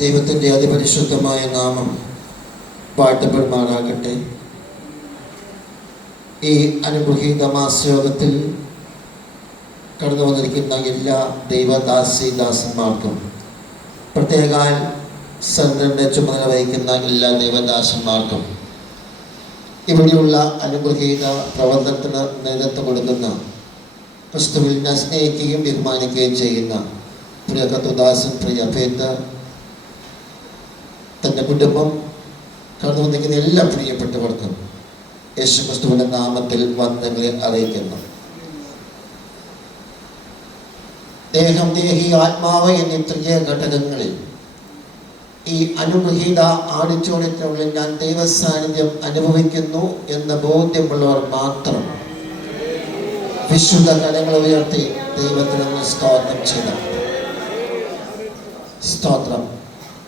ദൈവത്തിൻ്റെ അതിപരിശുദ്ധമായ നാമം പാട്ടപ്പെടുമാറാകട്ടെ. ഈ അനുഗ്രഹീത മാസയോഗത്തിൽ കടന്നു വന്നിരിക്കുന്ന എല്ലാ ദൈവദാസന്മാർക്കും, പ്രത്യേകം സെൻറ്ററിൻ്റെ ചുമതല വഹിക്കുന്ന എല്ലാ ദൈവദാസന്മാർക്കും, ഇവിടെയുള്ള അനുഗ്രഹീത പ്രവർത്തനത്തിന് നേതൃത്വം കൊടുക്കുന്ന, ക്രിസ്തുവിൽ സ്നേഹിക്കുകയും ബഹുമാനിക്കുകയും ചെയ്യുന്ന പ്രിയ കർത്തൃദാസൻ, പ്രിയ ഫേദർ, തൻ്റെ കുടുംബം, കടന്നു വന്നിരിക്കുന്ന എല്ലാ പ്രിയപ്പെട്ടവർക്കും യേശു ക്രിസ്തുവിൻ്റെ നാമത്തിൽ വന്ദനങ്ങളെ അറിയിക്കുന്നു. ദേഹം, ദേഹി, ആത്മാവ് എന്നീ ത്രിയ ഘടകങ്ങളിൽ ഈ അനുഗ്രഹീത ആഡിറ്റോറിയത്തിനുള്ളിൽ ഞാൻ ദൈവസാന്നിധ്യം അനുഭവിക്കുന്നു എന്ന ബോധ്യമുള്ളവർ മാത്രം വിശുദ്ധ കരങ്ങൾ ഉയർത്തി ദൈവത്തിന് സ്തോത്രം ചെയ്യണം. സ്തോത്രം.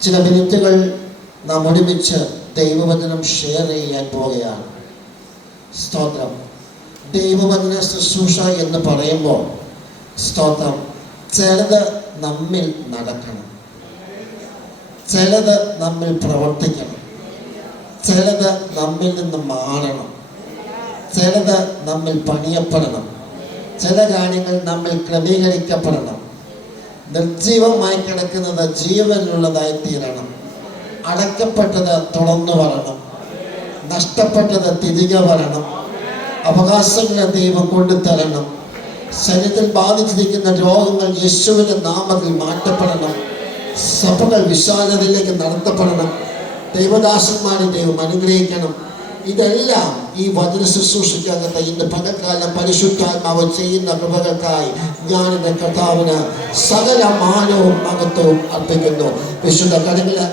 ചില മിനിറ്റുകൾ നാം ഒരുമിച്ച് ദൈവവചനം ഷെയർ ചെയ്യാൻ പോവുകയാണ്. സ്തോത്രം. ദൈവവചന ശുശ്രൂഷ എന്ന് പറയുമ്പോൾ സ്തോത്രം, ചിലത് നമ്മിൽ നടക്കണം, ചിലത് നമ്മിൽ പ്രവർത്തിക്കണം, ചിലത് നമ്മിൽ നിന്ന് മാറണം, ചിലത് നമ്മിൽ പണിയപ്പെടണം, ചില കാര്യങ്ങൾ നമ്മിൽ ക്രമീകരിക്കപ്പെടണം. നിർജീവമായി കിടക്കുന്നത് ജീവനുള്ളതായി തീരണം. അടക്കപ്പെട്ടത് തുറന്നു വരണം. നഷ്ടപ്പെട്ടത് തിരികെ വരണം. അവകാശങ്ങളെ ദൈവം കൊണ്ടുതരണം. ശരീരത്തിൽ ബാധിച്ചിരിക്കുന്ന രോഗങ്ങൾ യേശുവിൻ്റെ നാമത്തിൽ മാറ്റപ്പെടണം. സഭകൾ വിശാലതയിലേക്ക് നടത്തപ്പെടണം. ദൈവദാസന്മാരെ ദൈവം അനുഗ്രഹിക്കണം. ഇതെല്ലാം ഈ വചന ശുശ്രൂഷയ്ക്കകത്ത് ഇന്ന് പകൽക്കാലം പരിശുദ്ധാത്മാവ് ചെയ്യുന്ന കൃപകൾക്കായി ഞാൻ എൻ്റെ കർത്താവിന് സകല മാനവും മഹത്വവും അർപ്പിക്കുന്നു. വിശുദ്ധ കരങ്ങളെ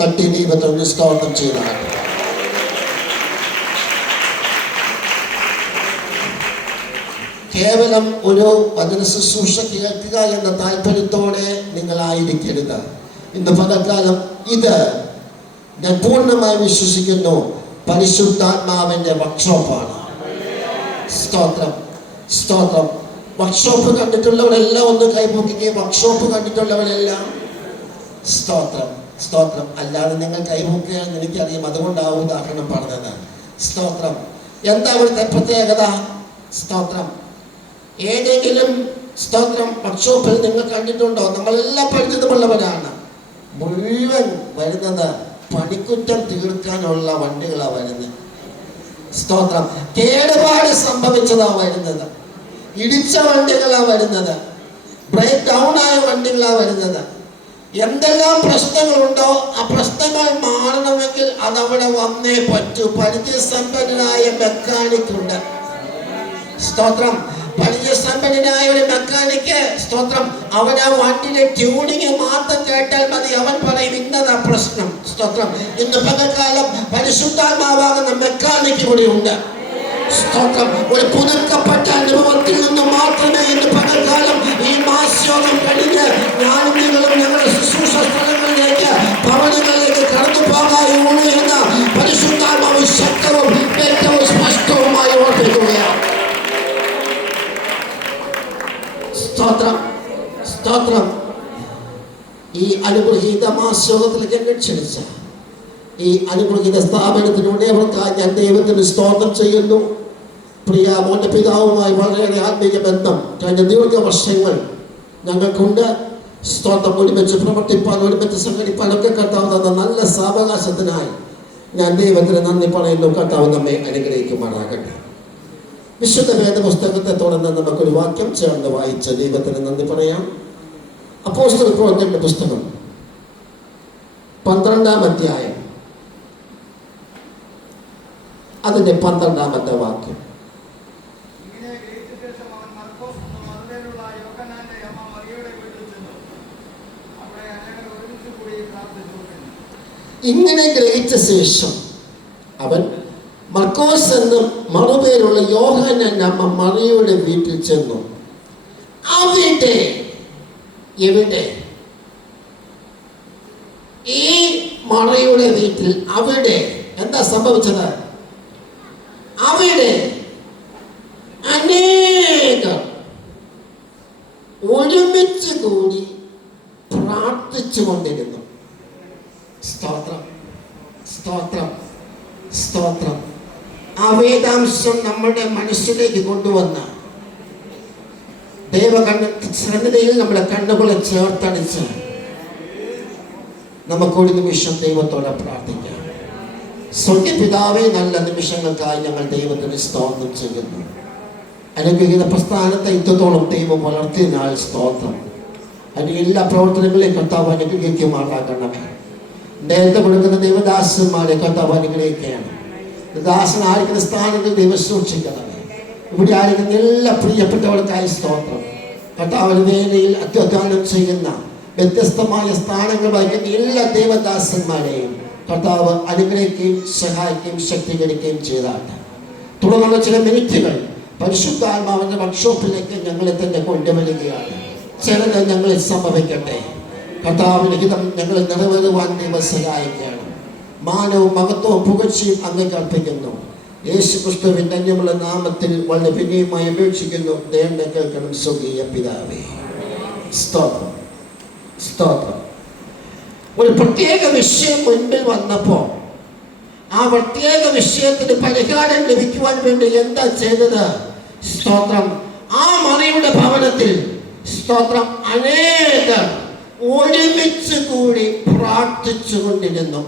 തട്ടി ദൈവത്തെ സ്തോത്രം ചെയ്യണം. കേവലം ഒരു വചന ശുശ്രൂഷ കേൾക്കുക എന്ന താല്പര്യത്തോടെ നിങ്ങളായിരിക്കരുത്. ഇന്ന് പകൽക്കാലം ഇത് ഞാൻ പൂർണ്ണമായി വിശ്വസിക്കുന്നു, പരിശുദ്ധാത്മാവിൻ്റെ വർക്ക്ഷോപ്പാണ്. സ്തോത്രം, സ്തോത്രം. വർക്ക്ഷോപ്പ് കണ്ടിട്ടുള്ളവരെല്ലാം ഒന്ന് കൈപൊക്കുകയും, വർക്ക്ഷോപ്പ് കണ്ടിട്ടുള്ളവരെല്ലാം സ്തോത്രം, സ്തോത്രം. അല്ലാതെ നിങ്ങൾ കൈപൊക്കുകയാണെന്ന് എനിക്കറിയാം, അതുകൊണ്ടാവും ഉദാഹരണം പറഞ്ഞത്. സ്തോത്രം. എന്താ ഇവിടുത്തെ പ്രത്യേകത? സ്തോത്രം. ഏതെങ്കിലും സ്തോത്രം വർക്ക്ഷോപ്പിൽ നിങ്ങൾ കണ്ടിട്ടുണ്ടോ? നമ്മളെല്ലാം പരിചിതമുള്ളവരാണ്. മുഴുവൻ വരുന്നത് പണിക്കുറ്റം തീർക്കാനുള്ള വണ്ടികളാണ് വരുന്നത്. സ്തോത്രം. കേടുപാട് സംഭവിച്ചതാണ് വരുന്നത്. ഇടിച്ച വണ്ടികളാണ് വരുന്നത്. ബ്രേക്ക് ഡൗൺ ആയ വണ്ടികളാണ് വരുന്നത്. എന്തെല്ലാം പ്രശ്നങ്ങളുണ്ടോ ആ പ്രശ്നങ്ങൾ മാറണമെങ്കിൽ അതവിടെ വന്നേ പറ്റൂ. പരിചയസമ്പന്നനായ മെക്കാനിക് ഉണ്ട്. സ്തോത്രം. പരിചയസമ്പന്നനായ ഒരു മെക്കാനിക്ക്, സ്തോത്രം, അവൻ ആ വണ്ടിയുടെ ട്യൂണിങ് മാത്രം കേട്ടാൽ മതി. അവൻ പറയും ഇന്നതാ പ്രശ്നം. സ്തോത്രം. ഇന്ന് പകൽക്കാലം പരിശുദ്ധാത്മാവാകുന്ന മെക്കാനിക്ക് കൂടി ഉണ്ട്. സ്തോത്രം. ഒരു പുതുക്കപ്പെട്ട അനുഭവത്തിൽ നിന്ന് മാത്രമേ ഇന്ന് പകൽക്കാലം ഈ മാസയോഗം കഴിഞ്ഞ് ഞാനും നിങ്ങളും ഞങ്ങളുടെ ശുശ്രൂഷ സ്ഥലങ്ങളിലേക്ക്, ഭവനങ്ങളിലേക്ക് കടന്നു പോകാവുള്ളൂ എന്ന പരിശുദ്ധാത്മാവ് ശക്തവും ഏറ്റവും സ്പഷ്ടവുമായി ഓർപ്പിക്കുകയാണ്. സ്തോത്രം, സ്തോത്രം. ഈ അനുഗ്രഹീത മാസയോഗത്തിലേക്ക് എന്നെ ക്ഷണിച്ച ഈ അനുഗ്രഹീത സ്ഥാപനത്തിലൂടെ അവർക്കായി ഞാൻ ദൈവത്തിന് സ്തോത്രം ചെയ്യുന്നു. പ്രിയ മോൻ്റെ പിതാവുമായി വളരെ ആത്മീയ ബന്ധം കഴിഞ്ഞ ദീർഘവർഷങ്ങൾ ഞങ്ങൾക്കുണ്ട്. സ്തോത്രം. ഒരുമിച്ച് പ്രവർത്തിപ്പാൻ, ഒരുമിച്ച് സംഘടിപ്പാനൊക്കെ കർത്താവ് തന്ന നല്ല സാവകാശത്തിനായി ഞാൻ ദൈവത്തിന് നന്ദി പറയുന്നു. കർത്താവ് നമ്മെ അനുഗ്രഹിക്കുമാറാകട്ടെ. വിശുദ്ധ വേദപുസ്തകത്തെ തുടർന്ന് നമുക്കൊരു വാക്യം ചേർന്ന് വായിച്ച് ദൈവത്തിന് നന്ദി പറയാം. അപ്പോസ്തല പ്രവർത്തനങ്ങളുടെ പുസ്തകം 12-ാം അധ്യായം അതിന്റെ 12-ാമത്തെ വാക്യം. ഇങ്ങനെ ഗ്രഹിച്ച ശേഷം അവൻ മർക്കോസ് എന്നും മറുപേരുള്ള യോഹന്നാന്റെ അമ്മ മറിയയുടെ വീട്ടിൽ ചെന്നു. അവിടെ, എവിടെ? ഈ മറിയയുടെ വീട്ടിൽ. അവിടെ എന്താ സംഭവിച്ചത്? അവിടെ അനേകം ഒരുമിച്ച് കൂടി പ്രാർത്ഥിച്ചു കൊണ്ടിരുന്നു. സ്തോത്രം, സ്തോത്രം, സ്തോത്രം. ആ വേദാംശം നമ്മുടെ മനസ്സിലേക്ക് കൊണ്ടുവന്ന സന്നിധിയിൽ നമ്മുടെ കണ്ണുകളെ ചേർത്തടിച്ച് നമുക്കൊരു നിമിഷം ദൈവത്തോടെ പ്രാർത്ഥിക്കാം. സ്വർഗ്ഗപിതാവേ, നല്ല നിമിഷങ്ങൾക്കായി ഞങ്ങൾ ദൈവത്തിന് സ്തോത്രം ചെയ്യുന്നു. അനുഗ്രഹീത പ്രസ്ഥാനത്തെ ഇത്രത്തോളം ദൈവം വളർത്തിയതിനാൽ സ്തോത്രം. അതിന് എല്ലാ പ്രവർത്തനങ്ങളെയും കർത്താവ് അനുഗ്രഹിക്കുമാറാകണമേ. നേരത്തെ കൊടുക്കുന്ന ദൈവദാസന്മാരെ കർത്താവ് അനുഗ്രഹിക്കുകയാണ്. ദാസൻ ആയിരിക്കുന്ന സ്ഥാനങ്ങൾ ദൈവം സൂക്ഷിക്കണമേ. ഇവിടെ ആയിരിക്കുന്ന എല്ലാ പ്രിയപ്പെട്ടവർക്കായി സ്തോത്രം. കർത്താവിന്റെ വേലയിൽ അത്യുദ്ധാനം ചെയ്യുന്ന വ്യത്യസ്തമായ സ്ഥാനങ്ങൾ വഹിക്കുന്ന എല്ലാ ദൈവദാസന്മാരെയും കർത്താവ് അനുഗ്രഹിക്കുകയും സഹായിക്കുകയും ശക്തീകരിക്കുകയും ചെയ്താട്ടെ. തുടർന്നുള്ള ചില മിനിറ്റുകൾ പരിശുദ്ധാത്മാവിന്റെ വർക്ക്ഷോപ്പിലേക്ക് ഞങ്ങളെ തന്നെ കൊണ്ടുവരികയാണ്. ചിലത് ഞങ്ങളിൽ സംഭവിക്കട്ടെ. കർത്താവിന്റെ ഹിതം ഞങ്ങൾ നിറവേറുവാൻ ദൈവം സഹായിക്കുകയാണ്. മാനവും മഹത്വവും പുകഴ്ചയും അങ്ങേക്ക് അർപ്പിക്കുന്നു. യേശു ക്രിസ്തുവിന്റെ ധന്യമുള്ള നാമത്തിൽ വളരെ വിനയമായി അപേക്ഷിക്കുന്നു. ദയന കേൾക്കണം സ്വർഗീയ പിതാവേ. സ്തോത്രം, സ്തോത്രം. ഒരു പ്രത്യേക വിഷയം മുൻപിൽ വന്നപ്പോൾ ആ പ്രത്യേക വിഷയത്തിന് പരിഹാരം ലഭിക്കുവാൻ വേണ്ടി എന്താ ചെയ്തത്? സ്തോത്രം. ആ മറിയുടെ ഭവനത്തിൽ സ്തോത്രം അനേകർ ഒരുമിച്ച് കൂടി പ്രാർത്ഥിച്ചു കൊണ്ടിരുന്നു.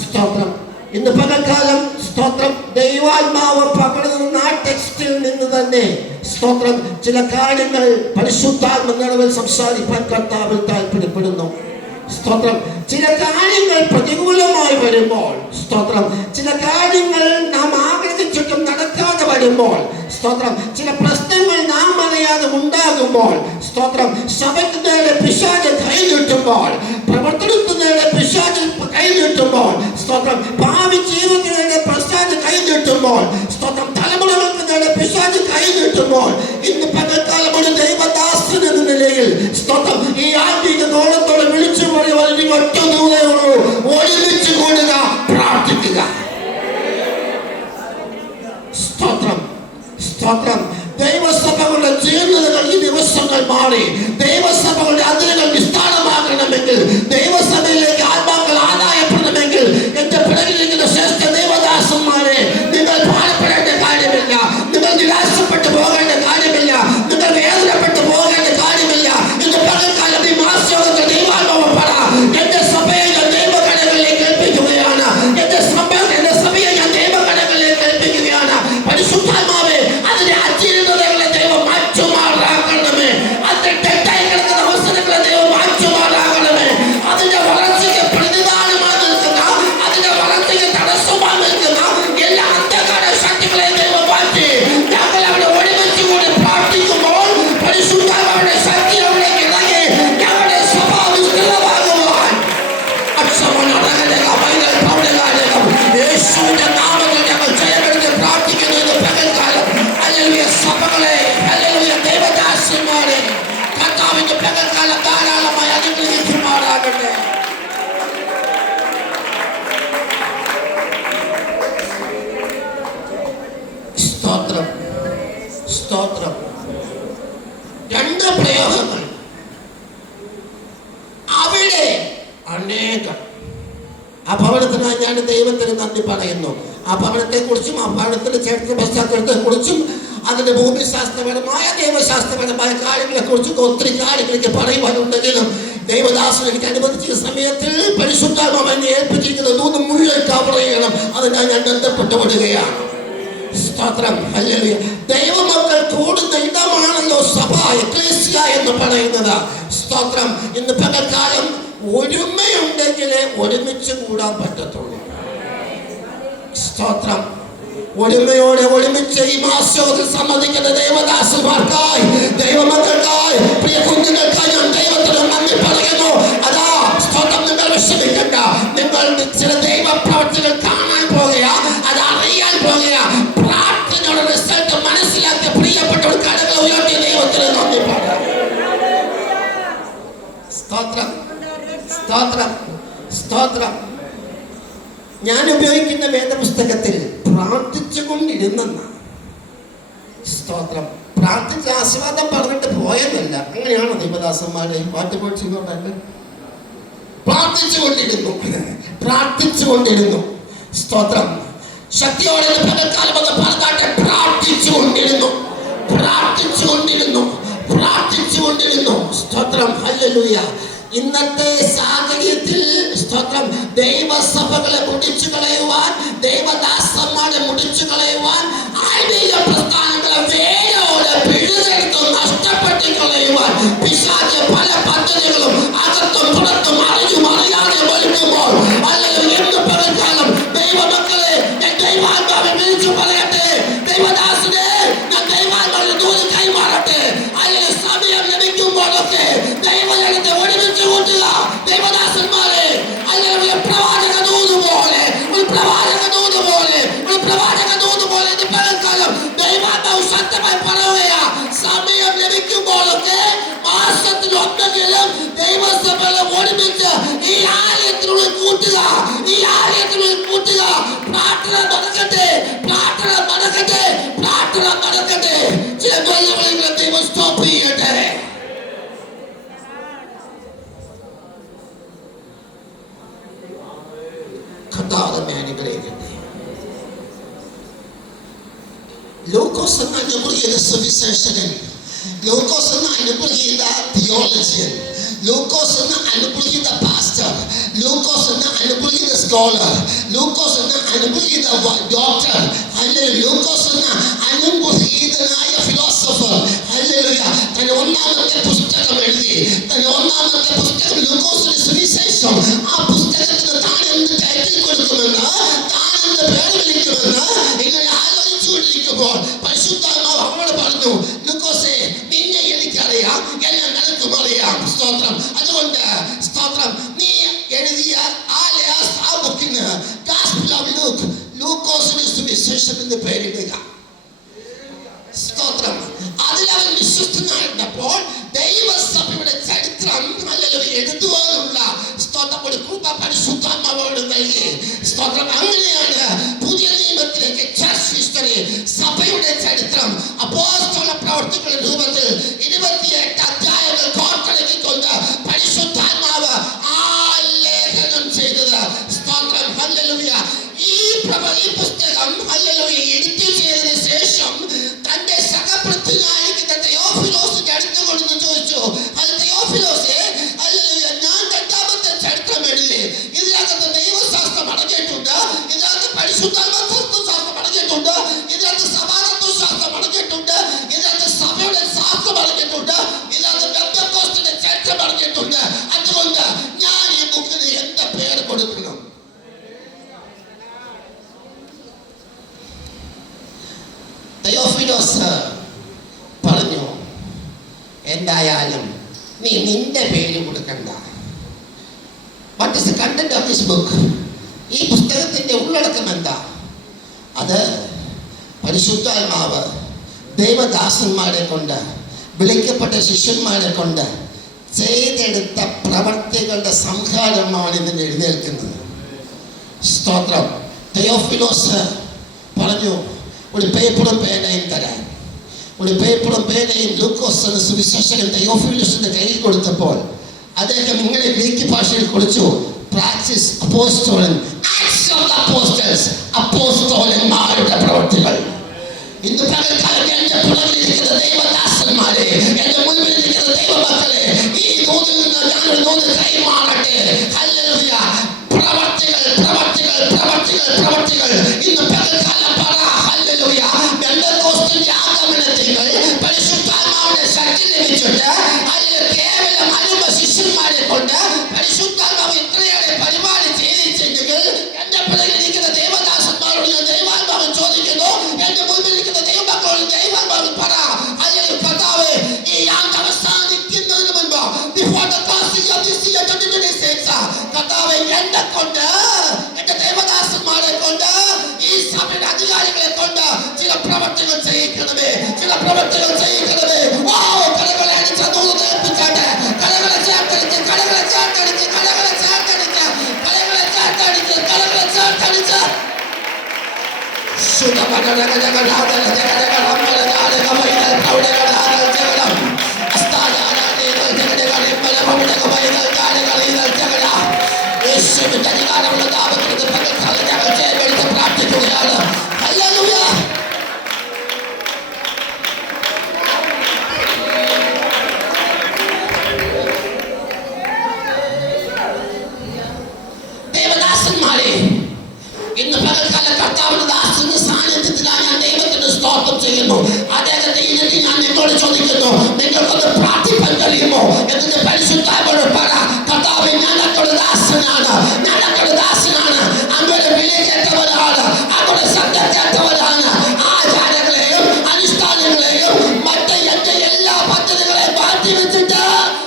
സ്തോത്രം. ഇന്ന് പകൽക്കാലം സ്തോത്രം ദൈവാത്മാവ് പകർന്ന ആ ടെക്സ്റ്റിൽ നിന്ന് തന്നെ സ്തോത്രം ചില കാര്യങ്ങൾ പരിശുദ്ധാത്മ നിറവിൽ സംസാരിക്കാൻ കർത്താവിൽ താല്പര്യപ്പെടുന്നു. സ്തോത്രം. ചില കാര്യങ്ങൾ പ്രതികൂലമായി വരുമ്പോൾ സ്തോത്രം, ചില കാര്യങ്ങൾ നാം ആഗ്രഹിച്ചിട്ടും നടക്കാതെ വരുമ്പോൾ സ്തോത്രം, ചില പ്രശ്നങ്ങൾ നാം അറിയാതെ ഉണ്ടാകുമ്പോൾ സ്തോത്രം, സഭയ്ക്ക് നേരെ പിശാച് കൈ നീട്ടുമ്പോൾ, പ്രവർത്തനത്തിന് നേരെ പിശാച് കൈ നീട്ടുമ്പോൾ സ്തോത്രം, ഭാവി ജീവിതത്തിന് നേരെ പിശാച് കൈ നീട്ടുമ്പോൾ സ്തോത്രം, തലമുറകൾക്ക് നേരെ പിശാച് കൈ നീട്ടുമ്പോൾ ഇന്ന് പകൽക്കാലം ഒരു ദൈവദാസൻ എന്ന നിലയിൽ സ്തോത്രം ഈ ആത്മീയ ഗോളത്തോടെ വിളിച്ചു പറയുവാൻ ഒറ്റ ദൂരേ ഉള്ളൂ. ഒരുമിച്ച് കൂടുക, പ്രാർത്ഥിക്കുക. സ്തോത്രം, സ്തോത്രം. ദൈവസഭകളുടെ ജീർണതകൾ ഈ ദിവസങ്ങൾ മാറി ദൈവസഭകളുടെ അതിരുകൾ വിസ്താരമാകണമെങ്കിൽ, ദൈവസഭയിലേക്ക് ആത്മാക്കൾ ആദായപ്പെടണമെങ്കിൽ എന്റെ പിറകിലിരിക്കുന്ന ശ്രേഷ്ഠ ദൈവദാസന്മാരെ, നിങ്ങൾ ഭാരപ്പെടേണ്ട കാര്യമില്ല, നിങ്ങൾ നിരാശപ്പെട്ടു പോകേണ്ട കാര്യമില്ല, നിങ്ങൾ വേദനപ്പെട്ടു പോകേണ്ട കാര്യമില്ല. ഇന്ന് പകൽക്കാലം ഈ മാസയോഗത്തിൽ ദൈവാത്മാവ് പറ, എന്റെ സഭയെ ഞാൻ ദൈവകടകളിലേക്ക് ഏൽപ്പിക്കുകയാണ്, എന്റെ സഭയെ ഞാൻ ദൈവകടകളിലേക്ക് ഏൽപ്പിക്കുകയാണ്. പരിശുദ്ധാത്മാവേ, അതിന്റെ അജീർണതകളെ ദൈവം മാറ്റുമാറാകണമേ, അതിന്റെ തെറ്റായി കിടക്കുന്ന അവസരങ്ങളെ ദൈവം മാറ്റുമാറാകണമേ, അതിന്റെ വളർച്ചയ്ക്ക് പ്രതിദാനമായി നിൽക്കുന്ന, അതിന്റെ വളർച്ചയ്ക്ക് തടസ്സമായി നിൽക്കുന്ന എല്ലാ അന്ധകാര ശക്തികളെ ദൈവം മാറ്റി ഞങ്ങൾ അവിടെ ഒരുമിച്ച് കൂടി പ്രാർത്ഥിക്കുമ്പോൾ പരിശുദ്ധാത്മാവിന്റെ ശക്തി അവിടേക്ക് ഇറങ്ങി ഞങ്ങളുടെ സഭ വിസ്തൃതമാകുവാൻ യേശുവിന്റെ നാമത്തിൽ ഞങ്ങൾ ജയമെടുത്ത് പ്രാർത്ഥിക്കുന്നു. എന്ന് പകൽക്കാലം ഹല്ലേലൂയ സഭകളെ, ഹല്ലേലൂയ ദൈവദാസന്മാരെ കർത്താവിന്റെ പകൽക്കാലം ധാരാളമായി അനുഗ്രഹിക്കുമാറാകട്ടെ. സ്തോത്രം, സ്തോത്രം. രണ്ട് പ്രയോഗങ്ങൾ അവിടെ അനേകം. ആ ഭവനത്തിനായി ഞാൻ ദൈവത്തിന് നന്ദി പറയുന്നു. ആ ഭവനത്തെ കുറിച്ചും ആ ഭവനത്തിന്റെ ചരിത്ര പശ്ചാത്തലത്തെ കുറിച്ചും അതിന്റെ ഭൂമിശാസ്ത്രപരമായ ദൈവശാസ്ത്രപരമായ കാര്യങ്ങളെ കുറിച്ചും ഒത്തിരി കാര്യങ്ങളൊക്കെ പറയുവാനുണ്ടെങ്കിലും ദൈവദാസൻ എനിക്ക് അനുവദിച്ച സമയത്തിൽ പരിശുദ്ധാത്മാവ് എന്നെ ഏൽപ്പിച്ചിരിക്കുന്ന ദൂത് മുഴുവൻ കവർ ചെയ്യണം. അതിനായി ഞാൻ ബന്ധപ്പെട്ടുകൊടുകയാണ്. സ്തോത്രം, ഹല്ലേലൂയ. ദൈവമക്കൾ കൂടുന്ന ഇടമാണല്ലോ സഭ, എക്ലേസിയ എന്ന് പറയുന്നത്. സ്തോത്രം. ഇന്ന് പകൽക്കാലം ഒരുമയുണ്ടെങ്കിലേ ഒരുമിച്ച് കൂടാൻ പറ്റത്തുള്ളൂ. സ്തോത്രം. ഒരുമയോടെ ഒരുമിച്ച് ഈ മാസത്തിൽ സംബന്ധിക്കുന്ന ദേവദാസന്മാർക്കായി, ദൈവമക്കൾക്കായി, പ്രിയ കുഞ്ഞുങ്ങൾക്കായി ഞാൻ ദൈവത്തിന് നന്ദി പറയുന്നു. അതാ സ്തോത്രം. നിങ്ങൾ വിഷമിക്കണ്ട. നിങ്ങൾ ചില ദൈവ പ്രവർത്തികൾ കാണാൻ പോകുക, അത് അറിയാൻ പോകുക. പ്രാർത്ഥനയുടെ റിസൾട്ട് മനസ്സിലാക്കിയ പ്രിയപ്പെട്ടവർ കടകൾ ഉയർത്തിയ ദൈവത്തിന് നന്ദി പറയാം. സ്തോത്രം, സ്തോത്രം, സ്തോത്രം. ഞാൻ ഉപയോഗിക്കുന്ന വേദപുസ്തകത്തിൽ പ്രാർത്ഥിച്ചുകൊണ്ടിരുന്നെന്ന. സ്തോത്രം. പ്രാർത്ഥിച്ച ആസ്വാദം പറഞ്ഞിട്ട് പോയെന്നല്ല. അങ്ങനെയാണോ ദൈവദാസന്മാരെ പാട്ടുപോയിച്ചുകൊണ്ടല്ല? പ്രാർത്ഥിച്ചുകൊണ്ടിരുന്നു. സ്തോത്രം. ശക്തിയോടെ പകൽക്കാലം അത് പറഞ്ഞാട്ടെ. പ്രാർത്ഥിച്ചുകൊണ്ടിരുന്നു. സ്തോത്രം. ഹല്ലേലൂയ. ഇന്നത്തെ സാഹചര്യത്തിൽ സ്തോത്രം ദൈവസഭകളെ മുടിച്ചു കളയുവാൻ, ദൈവദാസന്മാരെ മുടിച്ചു കളയുവാൻ, ആത്മീയ പ്രസ്ഥാനങ്ങളെ വേരോടെ പിഴുതെടുത്ത് നഷ്ടപ്പെട്ട് കളയുവാൻ പിശാച് പല പദ്ധതികളും അകത്തും പുറത്തും അറിഞ്ഞും അറിയാതെ വരുമ്പോൾ എന്ന് പകൽക്കാലം ദൈവമക്കളെ ഞാൻ ദൈവാത്മാവിനെ വിളിച്ചു പറയട്ടെ. ദൈവദാസനെ ഞാൻ ദൈവാത്മാവിനെ ദൂരെ കൈമാറട്ടെ. അല്ലെങ്കിൽ സമയം ലഭിക്കുമ്പോഴൊക്കെ ദൈവജനത്തെ ഒരുമിച്ച് കൂട്ടുക. ദൈവദാസന്മാരെ അല്ലെങ്കിൽ പ്രവാചക ദൂത് പോലെ ഇത് പകൽക്കാലം ദൈവാത്മാവ് ശക്തമായി പറയുകയാ. സമയം ലഭിക്കുമ്പോഴൊക്കെ മാസത്തിൽ ഒന്നെങ്കിലും ദൈവസഭകളെ ഒരുമിച്ച് ഈ ആലയത്തിനുള്ളിൽ കൂട്ടുക. പ്രാർത്ഥന നടക്കട്ടെ. ചില വെല്ലുവിളികളെ ദൈവം സ്റ്റോപ്പ് ചെയ്യട്ടെ. കർത്താവേ അനുഗ്രഹിക്കട്ടെ. ലൂക്കോസ് എന്ന അനുഗ്രഹീത സുവിശേഷകൻ, ലൂക്കോസ് എന്ന അനുഗ്രഹീത തിയോളജിയൻ, ലൂക്കോസ് എന്ന അനുഗ്രഹീത പാസ്റ്റർ, ലൂക്കോസ് എന്ന അനുഗ്രഹീത സ്കോളർ, ലൂക്കോസ് എന്ന അനുഗ്രഹീത ഡോക്ടർ, അല്ലെങ്കിൽ ലൂക്കോസ് എന്ന അനുഗ്രഹീതനായ ഫിലോസഫർ, ഹല്ലേലൂയ, തന്റെ ഒന്നാമത്തെ പുസ്തകം എഴുതി. ലൂക്കോസിന്റെ സുവിശേഷം. ആ പുസ്തകത്തിന് താൻ എന്ത് ടൈറ്റിൽ കൊടുക്കുമെന്ന്, താൻ എന്ത് പേര് വിളിക്കുമെന്ന് ഇങ്ങനെ ആലോചിച്ചുകൊണ്ടിരിക്കുമ്പോൾ പരിശുദ്ധാത്മാവ് അവനോട് പറഞ്ഞു, ലൂക്കോസേ, നിന്നെ എനിക്കറിയാം, എല്ലാം നിനക്കും അറിയാം. സ്തോത്രം. അതുകൊണ്ട് സ്തോത്രം, നീ എഴുതിയ ആ ബുക്കിന് ഗോസ്പൽ ഓഫ് ലൂക്ക്, ലൂക്കോസിന്റെ സുവിശേഷം എന്ന് പേരിടുക. സ്തോത്രം. അതിലവൻ വിശ്വസ്തനായിരുന്നപ്പോൾ ദൈവസഭയുടെ ചരിത്രം എഴുതുവാനുള്ള സ്തോത്രം ഒരു കൃപ പരിശുദ്ധാത്മാവോട് നൽകി. സ്തോത്രം. അങ്ങനെയാണ് പുതിയ നിയമത്തിലേക്ക് ചർച്ച് ഹിസ്റ്ററി, സഭയുടെ ചരിത്രം, അപ്പോസ്തല പ്രവർത്തികളുടെ രൂപത്തിൽ 28 അധ്യായങ്ങൾ കോർത്തിണക്കിക്കൊണ്ട് പരിശുദ്ധാത്മാവ് ആലേഖനം ചെയ്തത്. സ്തോത്രം. ഹല്ലേലൂയ. ഈ പുസ്തകം ഹല്ലേലൂയ എഡിറ്റ് ചെയ്തതിനു ശേഷം തന്റെ സഹപ്രത്യനായിരിക്കുന്ന തെയോഫിലോസിന്റെ അടുത്ത് കൊണ്ടെന്ന് ചോദിച്ചു, അത് തെയോഫിലോസേ, ഹല്ലേലൂയ, ഞാൻ 8ാമത്തെ ചരിത്രം എഴുതി. ഇതിനകത്ത് ദൈവശാസ്ത്രം അടങ്ങിയിട്ടുണ്ട്, ഇതിനകത്ത് പരിശുദ്ധാത്മശാസ്ത്രം അടങ്ങിയിട്ടുണ്ട്, ഇതിനകത്ത് സഭാതത്വശാസ്ത്രം അടങ്ങിയിട്ടുണ്ട്, ഇതിനകത്ത് സഭയുടെ ശാസ്ത്രം അടങ്ങിയിട്ടുണ്ട്, ഇതിനകത്ത് പെന്തക്കോസ്തിന്റെ ചരിത്രം അടങ്ങിയിട്ടുണ്ട്. അതുകൊണ്ട് ഞാൻ ഈ ബുക്കിന് എന്റെ പേര് കൊടുക്കണം. തെയോഫിലോസ് പറഞ്ഞു, എന്തായാലും നീ നിന്റെ പേര് കൊടുക്കണ്ട. What is the content of this book? ഈ പുസ്തകത്തിന്റെ ഉള്ളടക്കം എന്താ? അത് പരിശുദ്ധാത്മാവ് ദൈവദാസന്മാരെ കൊണ്ട്, വിളിക്കപ്പെട്ട ശിഷ്യന്മാരെ കൊണ്ട് ചെയ്തെടുത്ത പ്രവർത്തികളുടെ സംഹാരമാണ് ഇതിന് എഴുന്നേൽക്കുന്നത്. സ്തോത്രം. തെയോഫിലോസ് പറഞ്ഞു, ഒരു പേപ്പറും പേനയും തരാൻ. ഒരു പേപ്പറും പേനയും ലൂക്കോസ് എന്ന സുവിശേഷകൻ തെയോഫിലോസിന്റെ കയ്യിൽ കൊടുത്തപ്പോൾ അദ്ദേഹം ഇങ്ങനെ ഗ്രീക്ക് ഭാഷയിൽ കുറിച്ചു, പ്രാക്ടീസ് അപ്പോസ്തോലൻ, ആക്ട്സ് ഓഫ് ദി അപ്പോസ്റ്റൽസ്, അപ്പോസ്തോലന്മാരുടെ പ്രവർത്തികൾ. ഇന്ന് പകൽക്കാലം എന്റെ പുറകിലിരിക്കുന്ന ദൈവദാസന്മാരെ, എന്റെ മുൻപിലിരിക്കുന്ന ദൈവമക്കളെ, ഈ നൂതിൽ നിന്ന് ഞാനൊരു നൂത് കൈമാറട്ടെ. ഹല്ലേലൂയ. പ്രവർത്തികൾ. ഇന്ന് പകൽക്കാലം പറ ഹല്ലേലൂയ. പെന്തക്കോസ്തിന്റെ ആഗമനത്തിൽ പരിശുദ്ധാത്മാവിന്റെ ശക്തി ലഭിച്ചിട്ട് അതിൽ കേവലം അരുമ ശിഷ്യന്മാരെ കൊണ്ട് പരിശുദ്ധാത്മാവ് ഇത്രയേറെ പരിപാടി ചെയ്തിട്ടുണ്ടെങ്കിൽ എന്റെ പിറകിലിരിക്കുന്ന ദൈവദാസന്മാരോട് ഞാൻ ദൈവാത്മാവൻ ചോദിക്കുന്നു, എന്റെ മുൻപിലിരിക്കുന്ന ദൈവമക്കളോട് ദൈവാത്മാവൻ പറ, അല്ലെങ്കിൽ കർത്താവേ, ഈ ആണ്ട് അവസാനിക്കുന്നതിന് മുൻപ് before the passing of this year 2026, കർത്താവേ, എന്നെ കൊണ്ട്, എന്റെ ദൈവദാസന്മാരെ കൊണ്ട്, ഈ സഭയുടെ അധികാരികളെ കൊണ്ട് ചില പ്രവർത്തികൾ ചെയ്യിക്കണമേ. ഓ, കടകളെ അടിച്ച് നൂറ് ഏൽപ്പിച്ചാട്ടെ. കടകളെ ചേർത്തടിച്ച് ശുദ്ധ യേശുവിന്റെ അധികാരമുള്ള നാമത്തിൽ പകൽക്കാലം ഞങ്ങൾ ജയമെടുത്ത് പ്രാർത്ഥിക്കുകയാണ്. ഹല്ലേലൂയ. ദേവദാസന്മാരെ, ഇന്ന് പകൽക്കാലം കർത്താവിന്റെ ദാസന്റെ സാന്നിധ്യത്തിലാണ് ഞാൻ ദൈവത്തിന് സ്തോത്രം ചെയ്യുന്നു. അദ്ദേഹത്തെ ഇല്ലെങ്കിൽ ഞാൻ നിങ്ങളോട് ചോദിക്കുന്നു, നിങ്ങൾക്കൊന്ന് പ്രാർത്ഥിക്കാൻ കഴിയുമോ? എന്നിട്ട് പരിശുദ്ധാത്മാവോട് പറ, കർത്താവേ, ഞാൻ അങ്ങയുടെ ദാസനാണ്, ഞാൻ അങ്ങയുടെ ദാസനാണ്, അങ്ങയുടെ വിളി കേട്ടവരാണ്, അങ്ങയുടെ ശബ്ദം കേട്ടവരാണ്. ആചാരങ്ങളെയും അനുഷ്ഠാനങ്ങളെയും മറ്റ് എന്റെ എല്ലാ പദ്ധതികളെയും മാറ്റി വെച്ചിട്ട്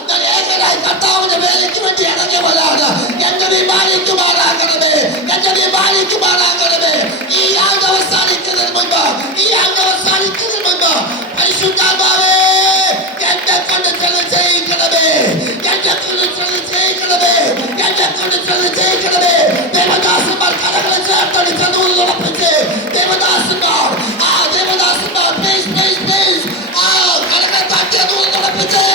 ഞാൻ ഏകനായി കർത്താവിന്റെ വേലയ്ക്ക് വേണ്ടി ഇറങ്ങിയവരാണ്. എന്റെ വിമാനിക്കുമാറാകണമേ, എന്റെ വിമാനിക്കുമാറാകണമേ. ഈ ആണ്ട് അവസാനിക്കുന്നതിന് മുൻപ്, ഈ ആണ്ട് അവസാനിക്കുന്നതിന് മുൻപ് പരിശുദ്ധാത്മാവേ എന്നെ കൊണ്ട് ചെന്ന് ചെയ്യിക്കണമേ, എന്നെ കൊണ്ട് ചെന്ന് ചെയ്യിക്കണമേ, എന്നെ കൊണ്ട് ചെന്ന് ചെയ്യിക്കണമേ. ദേവദാസന്മാർ കരകളെ ചേർത്തോടി ചെന്ന് ഉറപ്പിച്ച് ദേവദാസന്മാർ പ്ലീസ് പ്ലീസ് പ്ലീസ് കരകളെ തട്ടി അത് ഉറപ്പിച്ച്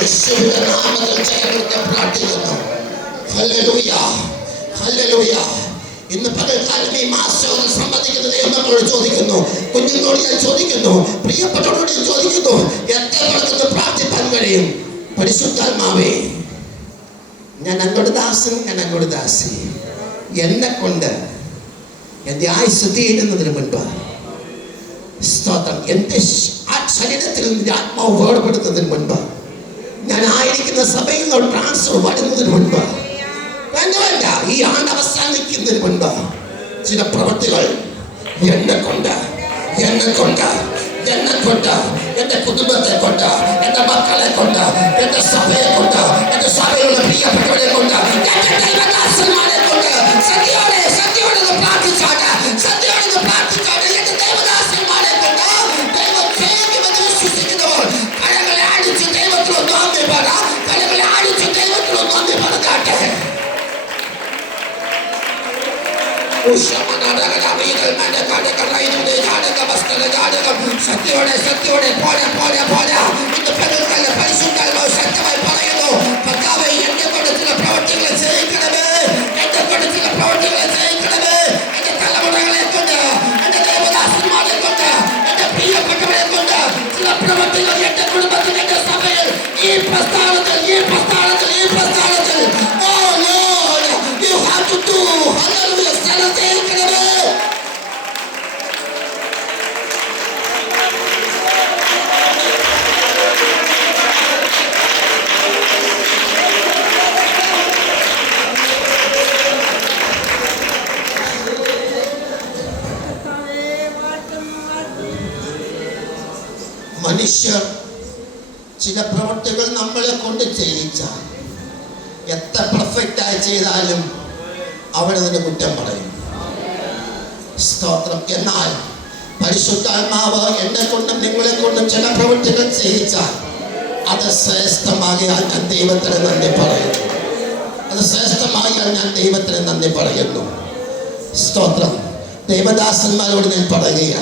യേശുവിന്റെ നാമത്തിൽ ജയമെടുത്ത് പ്രാർത്ഥിക്കുന്നു. Hallelujah, hallelujah. ഇന്ന് പകൽക്കാലം ഈ മാസം സംബന്ധിക്കുന്ന ദൈവങ്ങളോട് ചോദിക്കുന്നു, കുഞ്ഞുങ്ങളോട് ഞാൻ ചോദിക്കുന്നു, പ്രിയപ്പെട്ടവരോട് ഞാൻ ചോദിക്കുന്നു, എത്ര പേർക്ക് പ്രാർത്ഥിക്കാൻ കഴിയും? പരിശുദ്ധാത്മാവേ, ഞാൻ അങ്ങോട്ട് ദാസൻ, ഞാൻ അങ്ങോട്ട് ദാസി. എന്നെ കൊണ്ട് എൻ്റെ ആയുസ് തീരുന്നതിന് മുൻപ് സ്തോത്രം, എൻ്റെ ശരീരത്തിൽ നിന്ന് ആത്മാവ് വേർപെടുത്തുന്നതിന് മുൻപ്, ഞാൻ ആയിരിക്കുന്ന സഭയിൽ നിന്ന് ട്രാൻസ്ഫർ വരുന്നതിന് മുൻപ്, വേണ്ട ഈ ആണ്ട് അവസാനിക്കുന്നതിന് മുൻപ് ചില പ്രവൃത്തികൾ എന്നെ കൊണ്ട് എന്റെ കുടുംബത്തെ കൊണ്ട്, എന്റെ മക്കളെ കൊണ്ട്, എന്റെ സഭയെ കൊണ്ട്, എന്റെ സഭയുടെ പ്രിയപ്പെട്ടവരെ കൊണ്ട്, എന്റെ ദൈവദാസന്മാരെ കൊണ്ട് സത്യോടെ പ്രാർത്ഥിച്ചാട്ട് എന്റെ ദൈവദാസന്മാരെ കൊണ്ട് ദൈവം ചെയ്യുമെന്ന് വിശ്വസിക്കുന്നവർ കരകളെ അടിച്ച് ദൈവത്തിലൊന്ന് നന്ദി പറ, കരകളെ അടിച്ച് ദൈവത്തിലൊന്ന് നന്ദി പറഞ്ഞാട്ടെ. സത്യോടെ പോരാ ഇന്ന് പകൽക്കാലം പരിശുദ്ധാത്മാവ് ശക്തമായി പറയുന്നു, കർത്താവേ, എന്നെ കൊണ്ട് ചില പ്രവൃത്തികളെ ചെയ്യിക്കണമേ, എന്നെ കൊണ്ട് ചില പ്രവൃത്തികളെ ചെയ്യിക്കണമേ. എന്റെ തലമുറകളെ കൊണ്ട്, എന്റെ ദേവദാസന്മാരെ കൊണ്ട്, എന്റെ പ്രിയപ്പെട്ടവരെ കൊണ്ട് ചില പ്രവൃത്തികൾ എന്റെ കുടുംബത്തിൽ, എന്റെ സഭയിൽ, ഈ പ്രസ്ഥാനത്തിൽ oh Lord, you have to do. Hallelujah. സ്ഥലം ചെയ്യിക്കണമേ. മനുഷ്യർ ചില പ്രവൃത്തികൾ നമ്മളെ കൊണ്ട് ചെയ്യിച്ചാൽ എത്ര പെർഫെക്റ്റ് ആയി ചെയ്താലും അവനതിന് കുറ്റം പറയും. സ്തോത്രം. എന്നാൽ പരിശുദ്ധാത്മാവ് എന്നെ കൊണ്ടും നിങ്ങളെ കൊണ്ടും ചില പ്രവൃത്തികൾ ചെയ്യിച്ചാൽ അത് ശ്രേഷ്ഠമാകിയാൽ ഞാൻ ദൈവത്തിന് നന്ദി പറയുന്നു. അത് ശ്രേഷ്ഠമാകിയാൽ ഞാൻ ദൈവത്തിന് നന്ദി പറയുന്നു. സ്തോത്രം. ദൈവദാസന്മാരോട് ഞാൻ പറയുക,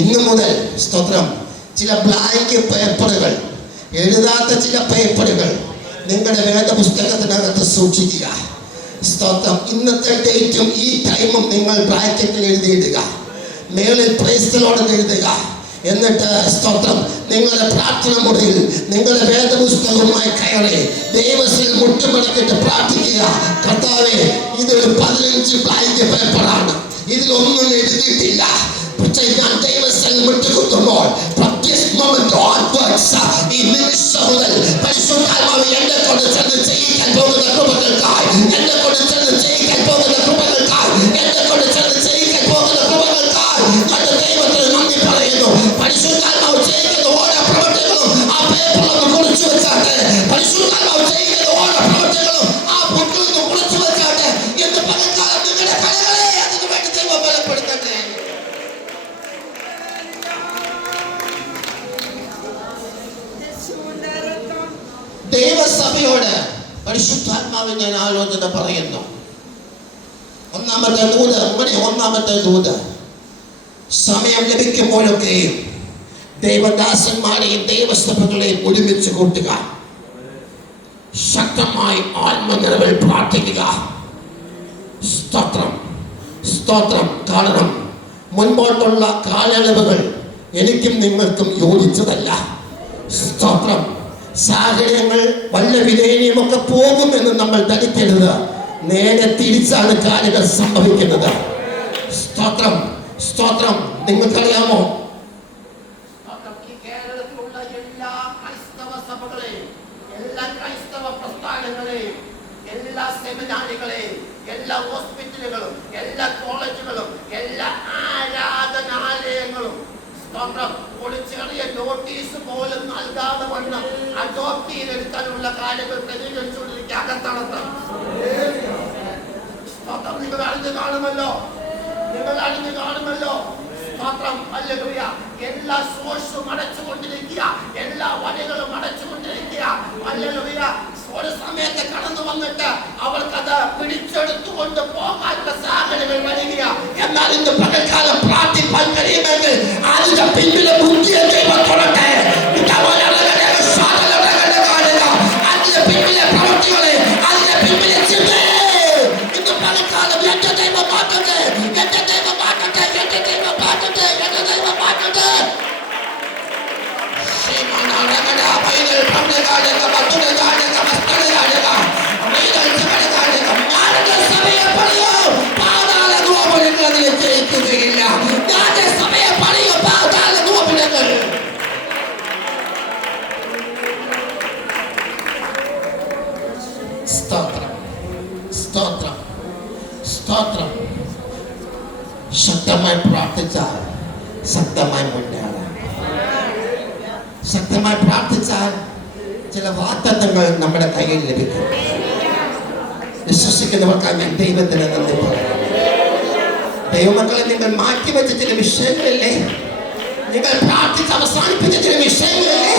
ഇന്നു മുതൽ സ്തോത്രം, ചില ബ്ലാങ്ക് പേപ്പറുകൾ, എഴുതാത്ത ചില പേപ്പറുകൾ നിങ്ങളുടെ വേദപുസ്തകത്തിനകത്ത് സൂക്ഷിക്കുക. സ്തോത്രം. ഇന്നത്തെ ഡേറ്റും ഈ ടൈമും നിങ്ങൾ ബ്രാക്കറ്റിൽ എഴുതിയിടുക, മേളിൽ പ്രൈസ് ദി ലോർഡ് എഴുതുക. എന്നിട്ട് സ്തോത്രം, നിങ്ങളുടെ പ്രാർത്ഥന മുറിയിൽ നിങ്ങളുടെ വേദപുസ്തകവുമായി കയറി ദൈവത്തിൽ മുട്ടുമടക്കിട്ട് പ്രാർത്ഥിക്കുക. കർത്താവേ, ഇതൊരു 15 ബ്ലാങ്ക് പേപ്പറാണ്, ഇതിലൊന്നും എഴുതിയിട്ടില്ല. പക്ഷേ ഞാൻ ദൈവത്തിൽ മുട്ടുകുത്തുമ്പോൾ ഈ നിമിഷം മുതൽ പരിശുദ്ധാത്മാവ് എന്നെ കൊണ്ട് ചെന്ന് ചെയ്യിക്കാൻ പോകുന്ന കൃപകൾക്കായി, എന്നെ കൊണ്ട് ചെന്ന് ചെയ്യിക്കാൻ പോകുന്ന കൃപകൾക്കായി, എന്നെ കൊണ്ട് ചെന്ന് ചെയ്യിക്കാൻ പോകുന്ന കൃപകൾക്കായി കണ്ട് ദൈവത്തിന് നന്ദി പറയുന്നു. പരിശുദ്ധാത്മാവ് ചെയ്യുന്ന ഓരോ പ്രവൃത്തികളും ആ പേപ്പറിലൊന്ന് കുറിച്ചു വെച്ചാട്ടെ. പരിശുദ്ധാത്മാവ് ചെയ്യുന്ന ഓരോ പ്രവൃത്തികളും ആ ബുക്കിൽ നിന്ന് കുറിച്ചു വെച്ചാട്ടെ. എന്ന് പകൽക്കാലം നിങ്ങളുടെ കലകളെ അതിനു വേണ്ടി ദൈവം ബലപ്പെടുത്തട്ടെ. ദൈവസഭയോട് പരിശുദ്ധാത്മാവിന്റെ ആലോചന പറയുന്നു. 1 ഒന്നാമത്തെ ദൂത്, സമയം ലഭിക്കുമ്പോഴൊക്കെയും ദൈവദാസന്മാരെയും ദൈവസഭകളെയും ഒരുമിച്ച് കൂട്ടുക, ശക്തമായി ആത്മനിറവിൽ പ്രാർത്ഥിക്കുക. സ്തോത്രം, സ്തോത്രം. കാരണം മുൻപോട്ടുള്ള കാലയളവുകൾ എനിക്കും നിങ്ങൾക്കും യോജിച്ചതല്ല. സ്തോത്രം. സാഹചര്യങ്ങൾ വല്ല വിധേയനിയുമൊക്കെ പോകുമെന്ന് നമ്മൾ ധരിക്കരുത്. നേരെ തിരിച്ചാണ് കാര്യങ്ങൾ സംഭവിക്കുന്നത്. സ്തോത്രം, സ്തോത്രം. നിങ്ങൾക്കറിയാമോ, കേരളത്തിലുള്ള എല്ലാ ക്രൈസ്തവ സഭകളെയും, എല്ലാ ക്രൈസ്തവ പ്രസ്ഥാനങ്ങളെയും, എല്ലാ സെമിനാരികളെയും, എല്ലാ ഹോസ്പിറ്റലുകളും, എല്ലാ കോളേജുകളും, എല്ലാ ആരാധനാലയങ്ങളും പൊളിച്ചെറിയ നോട്ടീസ് പോലും നൽകാതെ വണ്ണം അഡോപ്റ്റ് ചെയ്തെടുക്കാനുള്ള കാര്യങ്ങൾ ക്രമീകരിച്ചുകൊണ്ടിരിക്കുക. അകത്തളത്ത് നിങ്ങൾ അറിഞ്ഞു കാണുമല്ലോ, നിങ്ങൾ അറിഞ്ഞു കാണുമല്ലോ. ഹല്ലേലൂയ. എല്ലാ സോഴ്സും അടച്ചുകൊണ്ടിരിക്കുക, എല്ലാ വഴികളും അടച്ചുകൊണ്ടിരിക്കുക. ഹല്ലേലൂയ. ഒരു സമയത്ത് കടന്നു വന്നിട്ട് അവർക്കത് പിടിച്ചെടുത്തുകൊണ്ട് പോകാനുള്ള സാഹചര്യങ്ങൾ വരിക. എന്നാൽ ഇന്ന് പകൽക്കാലം പ്രാർത്ഥിപ്പാൻ കഴിയുമെങ്കിൽ അതിന്റെ പിന്നിലെ ബുദ്ധിയെ ദൈവം തൊടട്ടെ. അതിന്റെ പിന്നിലെ പ്രവൃത്തികളെ, അതിന്റെ പിന്നിലെ ചിന്തയെ ഇന്ന് പകൽക്കാലം എന്റെ ദൈവം മാറ്റട്ടെ, എന്റെ ദൈവം മാറ്റട്ടെ, എന്റെ ദൈവം മാറ്റട്ടെ, എന്റെ ദൈവം മാറ്റട്ടെ. സ്തോത്രം, സ്തോത്രം, സ്തോത്രം. ശക്തമായി പ്രാർത്ഥിച്ചാൽ ശക്തമായി മുന്നേറാം. ശക്തമായി പ്രാർത്ഥിച്ചാൽ ചില വാഗ്ദത്തങ്ങൾ നമ്മുടെ കയ്യിൽ ലഭിക്കും. വിശ്വസിക്കുന്നവർക്കായി ഞാൻ ദൈവത്തിന് നന്ദി പറയാം. ദൈവമക്കളെ, നിങ്ങൾ മാറ്റിവെച്ച ചില വിഷയങ്ങളില്ലേ, നിങ്ങൾ പ്രാർത്ഥിച്ച് അവസാനിപ്പിച്ച ചില വിഷയങ്ങളില്ലേ,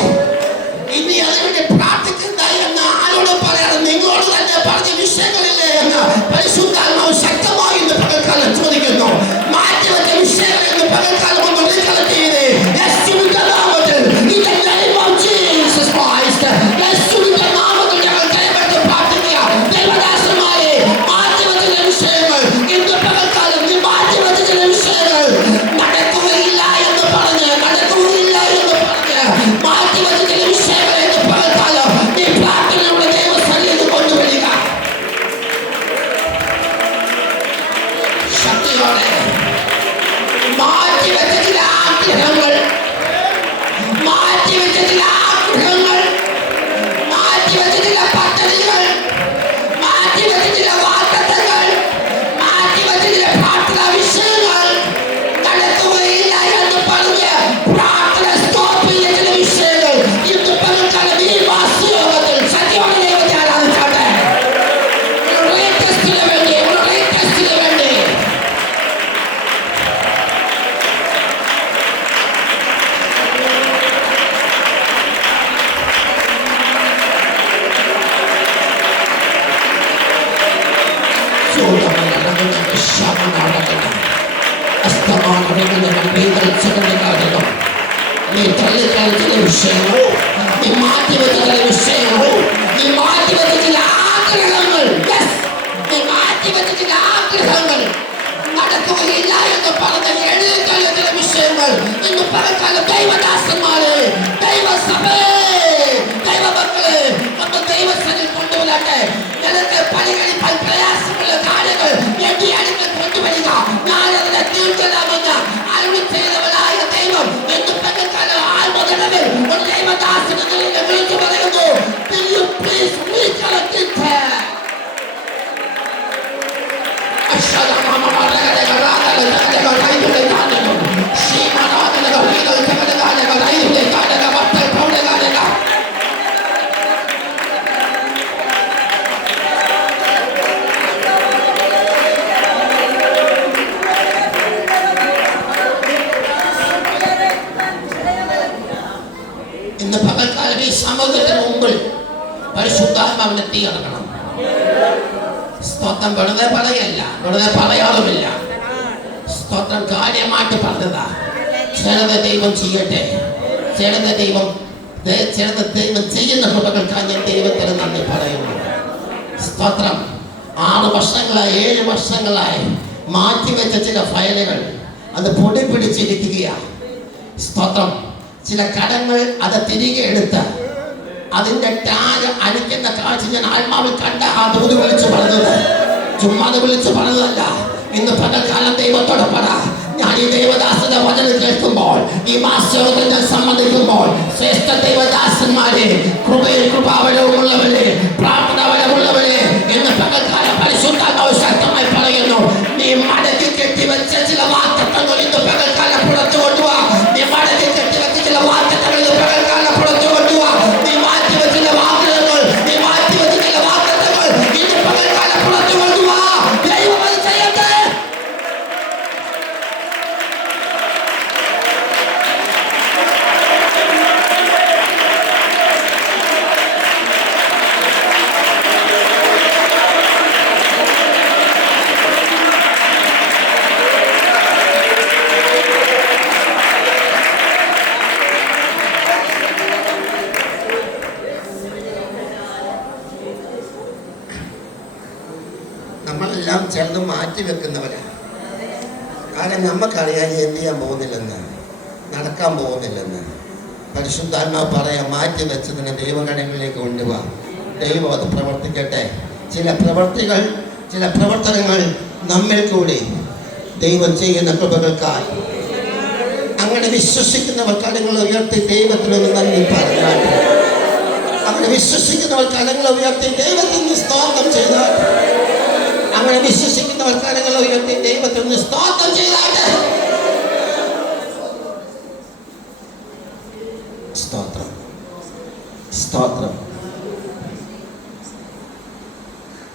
ഇനി അതിനുവേണ്ടി പ്രാർത്ഥിക്കുന്ന എന്ന് ആരോട് പറയണം? നിങ്ങളോട് തന്നെ പറഞ്ഞ വിഷയങ്ങളില്ലേ എന്ന് പരിശുദ്ധാത്മാവ് ശക്തമായി ഇന്ന് പകൽക്കാലം ചോദിക്കുന്നു. മാറ്റിവെച്ച വിഷയങ്ങൾ എന്ന് പകൽക്കാലം ഒന്ന് റീകളക്ട് ചെയ്തേ. യേശുവിന്റെ നാമത്തിൽ, in the name of Jesus Christ, യേശുവിന്റെ നാമത്തിൽ ഞങ്ങൾ കൈവെച്ച് പ്രാർത്ഥിക്കുക. ദൈവദാസന്മാരെ, മാറ്റിവെച്ച ചില വിഷയങ്ങൾ ഇന്ന് പകൽക്കാലം, നീ മാറ്റിവെച്ച ചില വിഷയങ്ങൾ നടക്കുകയില്ല എന്ന് പറഞ്ഞ്, നടക്കുകയില്ല എന്ന് പറഞ്ഞ് മാറ്റിവെച്ച ചില വിഷയങ്ങൾ എന്ന് പകൽക്കാലം നീ പ്രാർത്ഥനയുടെ ദൈവസന്നിധിയിൽ കൊണ്ടുവരിക. ശക്തിയോടെ മാറ്റിവെച്ച ചില ആഗ്രഹങ്ങൾ, മാറ്റിവെച്ച ചില ആഗ്രഹങ്ങൾ, മാറ്റിവെച്ച ചില പദ്ധതികൾ, മാറ്റിവെച്ച ചില വാഗ്ദത്തങ്ങൾ, മാറ്റിവെച്ച ചില പ്രാർത്ഥനാ വിഷയങ്ങൾ നടക്കുകയില്ല എന്ന് പറഞ്ഞ് പ്രാർത്ഥന സ്റ്റോപ്പ് ചെയ്ത ചില വിഷയങ്ങൾ ഇന്ന് പകൽക്കാലം ഈ വാസ്തുയോഗത്തിൽ സത്യോടെ ദൈവത്തെ ആരാധിച്ചാട്ടെ. റീടെസ്റ്റിന് വേണ്ടി, റീടെസ്റ്റിന് വേണ്ടി നീ തള്ളിക്കളഞ്ഞ ചില വിഷയങ്ങൾ, നീ മാറ്റിവെച്ച ചില വിഷയങ്ങൾ, നീ മാറ്റിവെച്ച ചില ആഗ്രഹങ്ങൾ, നീ മാറ്റിവെച്ച ചില ആഗ്രഹങ്ങൾ നടക്കുകയില്ല എന്ന് പറഞ്ഞ് എഴുതിക്കളഞ്ഞ ചില വിഷയങ്ങൾ ഇന്ന് പകൽക്കാലം ദൈവദാസന്മാരെ, ദൈവസഭയെ, ദൈവമക്കളെ ഒന്ന് ദൈവസന്നിധിയിൽ കൊണ്ടുവരട്ടെ. നിനക്ക് പരിഗണിപ്പാൻ പ്രയാസമുള്ള കാര്യങ്ങൾ എന്റെ അടുക്കൽ കൊണ്ടുവരിക. ഞാൻ അതിനെ തീർച്ചയാമെന്ന് അരുളി ചെയ്തവനായ ദൈവം എന്ന് പകൽക്കാലം ആത്മനിറവിൽ ഒരു ദൈവദാസനെ വിളിച്ചു പറയുന്നു. Will you please recollect it? ഇന്ന് പകൽക്കാലം ഈ സമൂഹത്തിന് മുമ്പിൽ പരിശുദ്ധാത്മാവിനെ തീ ഇറങ്ങണം. സ്തോത്രം വെറുതെ പറയല്ല, വെറുതെ പറയാറുമില്ല. സ്തോത്രം കാര്യമായിട്ട് പറഞ്ഞതാ. ചിലത് ദൈവം ചെയ്യട്ടെ, ചിലത് ദൈവം ചെയ്യുന്ന കുട്ടികൾക്കാണ് ഞാൻ ദൈവത്തിന് നന്ദി പറയുന്നു. സ്തോത്രം. 6 വർഷങ്ങളായി 7 വർഷങ്ങളായി മാറ്റിവെച്ച ചില ഫയലുകൾ അത് പൊടി പിടിച്ചിരിക്കുകയാണ്. സ്തോത്രം. ചില കടങ്ങൾ അത് തിരികെ എടുത്ത് അതിൻ്റെ ടാഗ് അടിക്കുന്ന കാഴ്ച ഞാൻ ആത്മാവിൽ കണ്ട ആ ദൂത് വിളിച്ചു പറഞ്ഞത്, ചുമ്മാ വിളിച്ചു പറഞ്ഞതല്ല. ഇന്ന് പകൽക്കാലം ദൈവത്തോട് പറ, ഞാൻ ഈ ദേവദാസന്റെ വചനം കേൾക്കുമ്പോൾ, ഈ മാസയോഗത്തിൽ ഞാൻ സംബന്ധിക്കുമ്പോൾ, ശ്രേഷ്ഠ ദേവദാസന്മാരെ, കൃപയിൽ കൃപാവരവുമുള്ളവരെ, പ്രാർത്ഥനാവരമുള്ളവരെ, ഇന്ന് പകൽക്കാലം പരിശുദ്ധാത്മാവ് ശക്തമായി പറയുന്നു, നീ മടക്കി കെട്ടിവെച്ച ചില വാഗ്ദത്തങ്ങൾ ഇന്ന് പകൽക്കാലം പുറത്തു കൊണ്ടുവാ. നീ മടക്കി കെട്ടിവെച്ച ചില വാഗ്ദത്തങ്ങൾ ഇന്ന് പകൽക്കാലം പുറത്തു കൊണ്ടുവാ. നീ മാറ്റിവെച്ച ചില വാഗ്ദത്തങ്ങൾ, നീ മാറ്റിവെച്ച ചില വാഗ്ദത്തങ്ങൾ ഇന്ന് പകൽക്കാലം പുറത്തു കൊണ്ടുവാ. ദൈവം അത് ചെയ്യട്ടെ. നമ്മളെല്ലാം ചിലത് മാറ്റി വെക്കുന്നവരാണ്. കാരണം നമുക്കറിയാൻ എന്ത് ചെയ്യാൻ പോകുന്നില്ലെന്ന്, നടക്കാൻ പോകുന്നില്ലെന്ന്. പരിശുദ്ധാത്മാവ് പറയാൻ മാറ്റി വെച്ചതിനെ ദൈവഗണങ്ങളിലേക്ക് കൊണ്ടുപോകാം. ദൈവം അത് പ്രവർത്തിക്കട്ടെ. ചില പ്രവർത്തനങ്ങൾ നമ്മിൽ കൂടി ദൈവം ചെയ്യുന്ന കൃപകൾക്കായി അങ്ങനെ വിശ്വസിക്കുന്നവർ കരങ്ങൾ ഉയർത്തി ദൈവത്തിനൊന്ന് നന്ദി പറഞ്ഞാൽ, അങ്ങനെ വിശ്വസിക്കുന്നവർ കരങ്ങൾ ഉയർത്തി ദൈവത്തിന് സ്തോത്രം ചെയ്താൽ, അങ്ങനെ വിശ്വസിക്കുന്നവർ കരങ്ങൾ ഉയർത്തി ദൈവത്തിന് സ്തോത്രം ചെയ്താട്ടെ. സ്തോത്രം, സ്തോത്രം.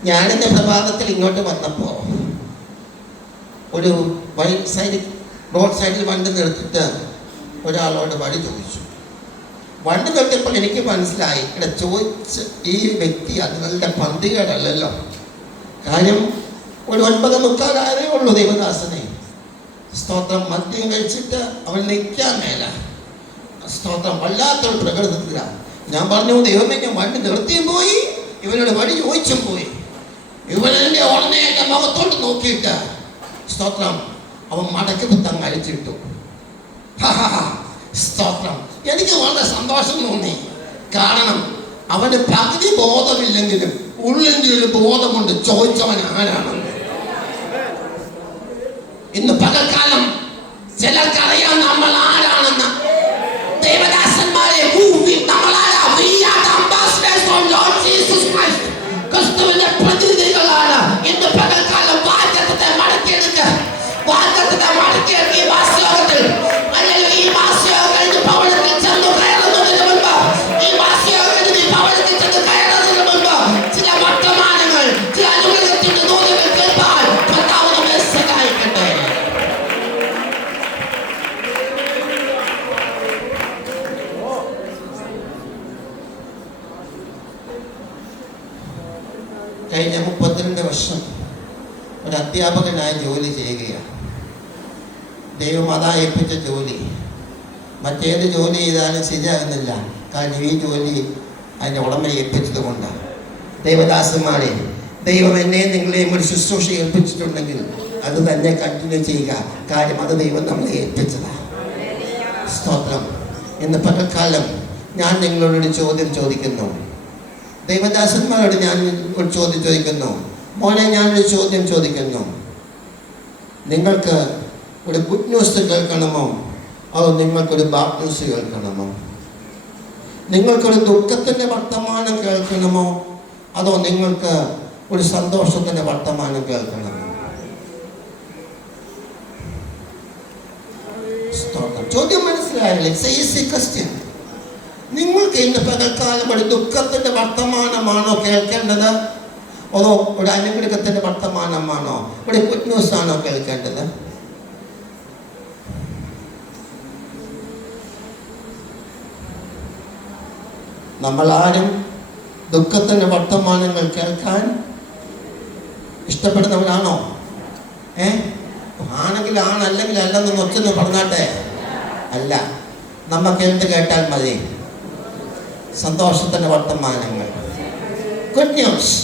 ഞാനെൻ്റെ പ്രഭാതത്തിൽ ഇങ്ങോട്ട് വന്നപ്പോൾ ഒരു റോഡ് സൈഡിൽ വണ്ടി നിർത്തിയിട്ട് ഒരാളോട് വഴി ചോദിച്ചു. വണ്ടി നിർത്തിയപ്പോൾ എനിക്ക് മനസ്സിലായി, ഇവിടെ ചോദിച്ച് ഈ വ്യക്തി അതുങ്ങളുടെ പന്തികേടല്ലല്ലോ. കാര്യം ഒരു 9:45 ഉള്ളൂ ദൈവദാസനെ. സ്തോത്രം. മദ്യം കഴിച്ചിട്ട് അവൻ നിൽക്കാൻ മേല. സ്തോത്രം. വല്ലാത്തൊരു പ്രകൃതത്തിലാണ്. ഞാൻ പറഞ്ഞു, ദൈവമേ, ഞാൻ വണ്ടി നിർത്തിയും പോയി, ഇവനോട് വഴി ചോദിച്ചും പോയി. ഇവനെൻ്റെ ഉടനെ എൻ്റെ മുഖത്തോട്ട് നോക്കിയിട്ട് സ്തോത്രം അവൻ മടക്കി പുത്തം കഴിച്ചിട്ടു. സ്തോത്രം. എനിക്ക് വളരെ സന്തോഷം തോന്നി. കാരണം അവന് പകുതി ബോധമില്ലെങ്കിലും ഉള്ളിൻ്റെ ഒരു ബോധമുണ്ട് ചോദിച്ചവൻ ആരാണെന്ന്. ഇന്ന് പകൽക്കാലം ചിലർക്കറിയാം നമ്മൾ ആരാണെന്ന്. ദേവദാസന്മാരെ, ക്രിസ്തുവിന്റെ പ്രതിനിധികളാണ്. ഇന്ന് പകൽക്കാലം വാഗ്ദത്തത്തെ മടക്കിയെടുക്കുക. വാഗ്ദത്തത്തെ മടക്കിയെടുക്കുക. ഈ മാസയോഗത്തിൽ അല്ലെങ്കിൽ ഈ മാസയോഗം കഴിഞ്ഞ് ഭവനത്തിൽ ചെന്ന് കയറുന്നതിന് മുൻപ്, ഈ മാസയോഗത്തിൽ ഈ ഭവനത്തിൽ ചെന്ന് കയറുന്നതിന് മുൻപ് ചില വർത്തമാനങ്ങൾ, ചില അനുഗ്രഹത്തിന്റെ ദൂതങ്ങൾ കേൾപ്പാൻ കർത്താവ് നമ്മെ സഹായിക്കട്ടെ. കഴിഞ്ഞ 32 വർഷം ഒരു അധ്യാപകനായി ജോലി ചെയ്യുകയാണ്. ദൈവം അതാ ഏൽപ്പിച്ച ജോലി. മറ്റേത് ജോലി ചെയ്താലും ശരിയാകുന്നില്ല. കാരണം ഈ ജോലി അതിൻ്റെ ഉടമയെ ഏൽപ്പിച്ചത് കൊണ്ടാണ്. ദൈവദാസന്മാരെ, ദൈവം എന്നെയും നിങ്ങളെയും ഒരു ശുശ്രൂഷ ഏൽപ്പിച്ചിട്ടുണ്ടെങ്കിൽ അത് തന്നെ കണ്ടിന്യൂ ചെയ്യുക. കാര്യം അത് ദൈവം നമ്മളെ ഏൽപ്പിച്ചതാണ്. സ്തോത്രം. ഇന്ന് പകൽക്കാലം ഞാൻ നിങ്ങളോടൊരു ചോദ്യം ചോദിക്കുന്നു. ദൈവദാസന്മാരോട് ഞാൻ ഒരു ചോദ്യം ചോദിക്കുന്നു. മോനെ, ഞാനൊരു ചോദ്യം ചോദിക്കുന്നു. നിങ്ങൾക്ക് ഒരു ഗുഡ് ന്യൂസ് കേൾക്കണമോ, അതോ നിങ്ങൾക്കൊരു ബാഡ് ന്യൂസ് കേൾക്കണമോ? നിങ്ങൾക്കൊരു ദുഃഖത്തിൻ്റെ വർത്തമാനം കേൾക്കണമോ, അതോ നിങ്ങൾക്ക് ഒരു സന്തോഷത്തിൻ്റെ വർത്തമാനം കേൾക്കണമോ? ചോദ്യം മനസ്സിലായില്ലേ? It's A easy question. നിങ്ങൾക്ക് ഇന്ന് പകൽക്കാലം ഒരു ദുഃഖത്തിൻ്റെ വർത്തമാനമാണോ കേൾക്കേണ്ടത്, അതോ ഒരു അനുഗ്രഹത്തിൻ്റെ വർത്തമാനമാണോ, ഒരു ഗുഡ് ന്യൂസ് ആണോ കേൾക്കേണ്ടത്? നമ്മളാരും ദുഃഖത്തിൻ്റെ വർത്തമാനങ്ങൾ കേൾക്കാൻ ഇഷ്ടപ്പെടുന്നവരാണോ? ആണെങ്കിൽ ആണ്, അല്ലെങ്കിൽ അല്ലെന്ന് ഒറ്റന്ന് പറഞ്ഞാട്ടെ. അല്ല, നമുക്ക് എന്ത് കേട്ടാൽ മതി? സന്തോഷത്തിൻ്റെ വർത്തമാനങ്ങൾ, ഗുഡ് ന്യൂസ്,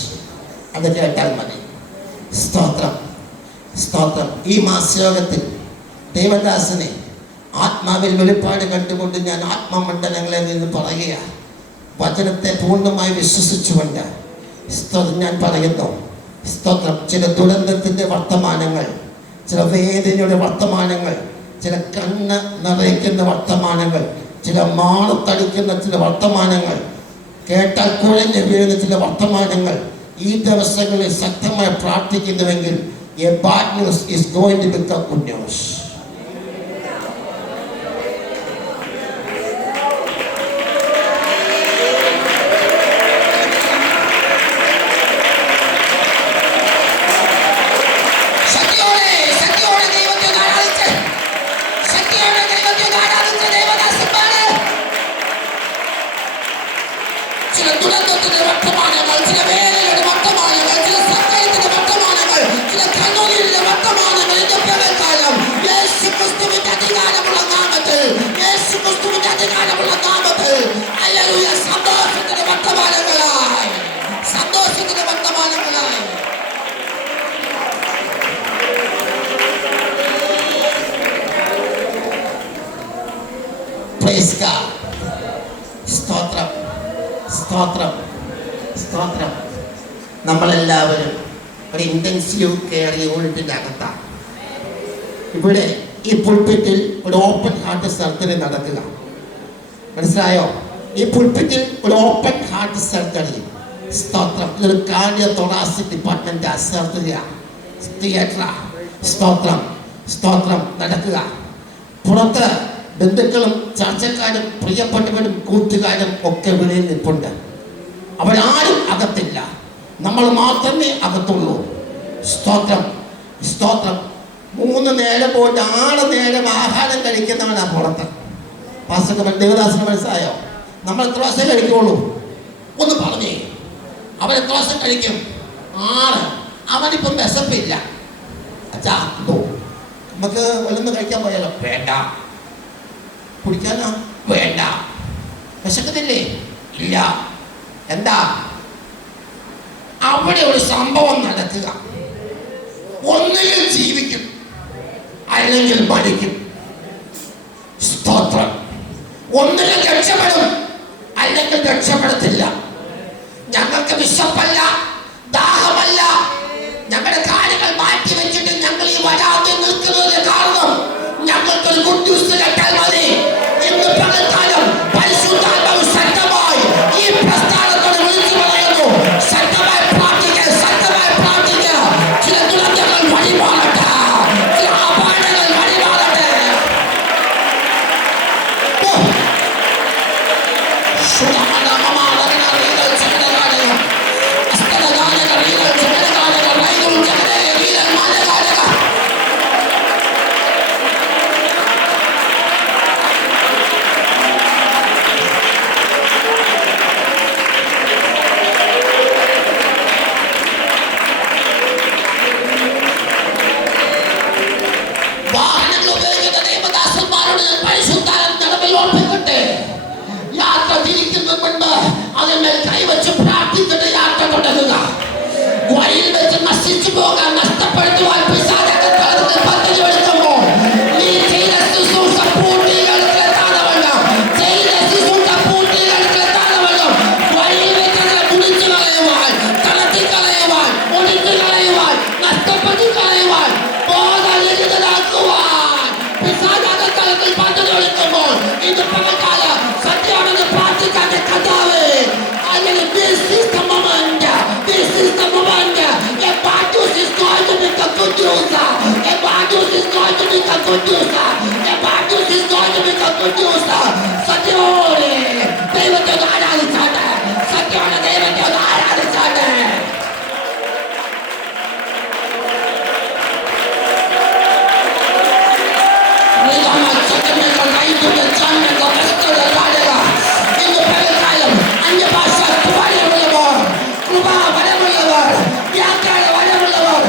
അത് കേട്ടാൽ മതി. സ്തോത്രം, സ്തോത്രം. ഈ മാസയോഗത്തിൽ ദേവദാസനെ ആത്മാവിൽ വെളിപ്പാട് കണ്ടുകൊണ്ട് ഞാൻ ആത്മമണ്ഡലങ്ങളിൽ നിന്ന് പറയുക, വചനത്തെ പൂർണ്ണമായി വിശ്വസിച്ചുകൊണ്ട് ഞാൻ പറയുന്നു. സ്തോത്രം. ചില ദുരന്തത്തിൻ്റെ വർത്തമാനങ്ങൾ, ചില വേദനയുടെ വർത്തമാനങ്ങൾ, ചില കണ്ണ് നിറയ്ക്കുന്ന വർത്തമാനങ്ങൾ, ചില മാണത്തടിക്കുന്ന ചില വർത്തമാനങ്ങൾ, കേട്ടാൽ കുഴഞ്ഞു വീഴുന്ന ചില വർത്തമാനങ്ങൾ ഈ ദിവസങ്ങളിൽ ശക്തമായി പ്രാർത്ഥിക്കുന്നുവെങ്കിൽ a bad news is going to become good news. ചില ദുരന്തത്തിന്റെ വർത്തമാനങ്ങൾ, ചില വേദനയുടെ വർത്തമാനങ്ങൾ, ചില സങ്കടത്തിന്റെ വർത്തമാനങ്ങൾ, ചില കണ്ണൂരിലെ വർത്തമാനങ്ങൾ ഇന്ന് പകൽക്കാലം യേശുക്രിസ്തുവിന്റെ അധികാരമുള്ള നാമത്തിൽ, യേശുക്രിസ്തുവിന്റെ അധികാരമുള്ള നാമത്തിൽ ഹല്ലേലൂയ, സന്തോഷത്തിന്റെ വർത്തമാനങ്ങളായി, സന്തോഷത്തിന്റെ വർത്തമാനങ്ങളായി. Praise God. സ്തോത്രം, സ്തോത്രം, സ്തോത്രം. നമ്മളെല്ലാവരും ഒരു ഇൻറ്റൻസീവ് കെയർ യൂണിറ്റിൻ്റെ അകത്താണ്. ഇവിടെ ഈ പുൾപിറ്റിൽ ഒരു ഓപ്പൺ ഹാർട്ട് സർജറി നടക്കുക. മനസ്സിലായോ? ഈ പുൾപിറ്റിൽ ഒരു ഓപ്പൺ ഹാർട്ട് സർജറി, സ്തോത്രം, ഇതൊരു കാർഡിയോ തൊറാസിക് ഡിപ്പാർട്ട്മെന്റ് സർജറിയാണ്, തിയേറ്ററാണ്. സ്തോത്രം, സ്തോത്രം നടക്കുക. പുറത്ത് ബന്ധുക്കളും ചർച്ചക്കാരും പ്രിയപ്പെട്ടവരും കൂട്ടുകാരും ഒക്കെ വെളിയിൽ നിൽപ്പുണ്ട്. അവരാരും അകത്തില്ല, നമ്മൾ മാത്രമേ അകത്തുള്ളൂ. സ്തോത്രം, സ്തോത്രം. 3 നേരം പോയിട്ട് 6 നേരം ആഹാരം കഴിക്കുന്നവനാണ് പുറത്ത്. പാസ്റ്റർ ദേവദാസിന് മനസ്സിലായോ? നമ്മൾ എത്ര ദിവസം കഴിക്കുള്ളൂ? ഒന്ന് പറഞ്ഞേ. അവൻ എത്ര ദിവസം കഴിക്കും? 6. അവനിപ്പം വിശപ്പില്ല. അച്ഛാ നമുക്ക് വല്ലൊന്നും കഴിക്കാൻ പോയാലോ? വേണ്ട. കുടിക്കാനോ? വേണ്ട. വിശക്കുന്നില്ലേ? ഇല്ല. എന്താ? അവിടെ ഒരു സംഭവം നടക്കുക. ഒന്നുകിൽ ജീവിക്കും, അല്ലെങ്കിൽ മരിക്കും. സ്തോത്രം. ഒന്നുകിൽ രക്ഷപ്പെടും, അല്ലെങ്കിൽ രക്ഷപ്പെടത്തില്ല. ഞങ്ങൾക്ക് വിശപ്പല്ല, ദാഹമല്ല, ഞങ്ങളുടെ കാര്യങ്ങൾ മാറ്റി വെച്ചിട്ട് ഞങ്ങൾ ഈ വരാതെ നിൽക്കുന്നതിന് കാരണം ഞങ്ങൾക്കൊരു ഗുഡ് ന്യൂസ് കേട്ടാൽ മതി. ഇന്ന് പകൽക്കാലം പരിശുദ്ധാത്മാവ് ശക്തമായി ഈ പ്രസ്ഥാനത്തോട് വിളിച്ചു പറയുന്നു, ശക്തമായി പ്രാർത്ഥിക്കുക, ശക്തമായി പ്രാർത്ഥിക്കുക. ചില ദുരന്തങ്ങൾ വഴിമാറട്ടെ, ചില അപകടങ്ങൾ വഴിമാറട്ടെ. യാത്ര തിരിക്കുന്ന മുൻപ് അതിന്മേൽ കൈവച്ച് പ്രാർത്ഥിച്ചിട്ട് യാത്ര തുടങ്ങുക. വഴിയിൽ വെച്ച് നശിച്ചു പോകാൻ, നഷ്ടപ്പെടുത്തുവാൻ പിശാചകത്തിൽ പദ്ധതി എടുക്കുമ്പോൾ നീ ചെയ്ത ശുശ്രൂഷ പൂർത്തീകരണത്തിലെത്താനവണ്ണം, ചെയ്ത ശുശ്രൂഷ പൂർത്തീകരണത്തിലെത്താനവണ്ണം വഴിയിൽ വെച്ച് കുടിച്ചു കളയുവാൻ, തളർത്തി കളയുവാൻ, ഒടിച്ചു കളയുവാൻ, നഷ്ടപ്പെട്ടു കളയുവാൻ, ബോധരഹിതരാക്കുവാൻ പിശാചകത്തിൽ പദ്ധതി എടുക്കുമ്പോൾ ഇന്ന് പകൽക്കാല സത്യമാണെന്ന് പ്രാർത്ഥിക്കാതെ കഥാവേ, അങ്ങനെ this is the moment, this is the moment. A bad news is going to become good news. A bad news is going to become good news. A bad news is going to become good news. സത്യമാണ് ദൈവത്തെ ഒന്ന് ആരാധിച്ചാട്ടെ, സത്യമാണ് ദൈവത്തെ ഒന്ന് ആരാധിച്ചാട്ടെ. അന്യഭാഷ വരമുള്ളവർ, കൃപ വരമുള്ളവർ, വ്യാകരണ വരമുള്ളവർ,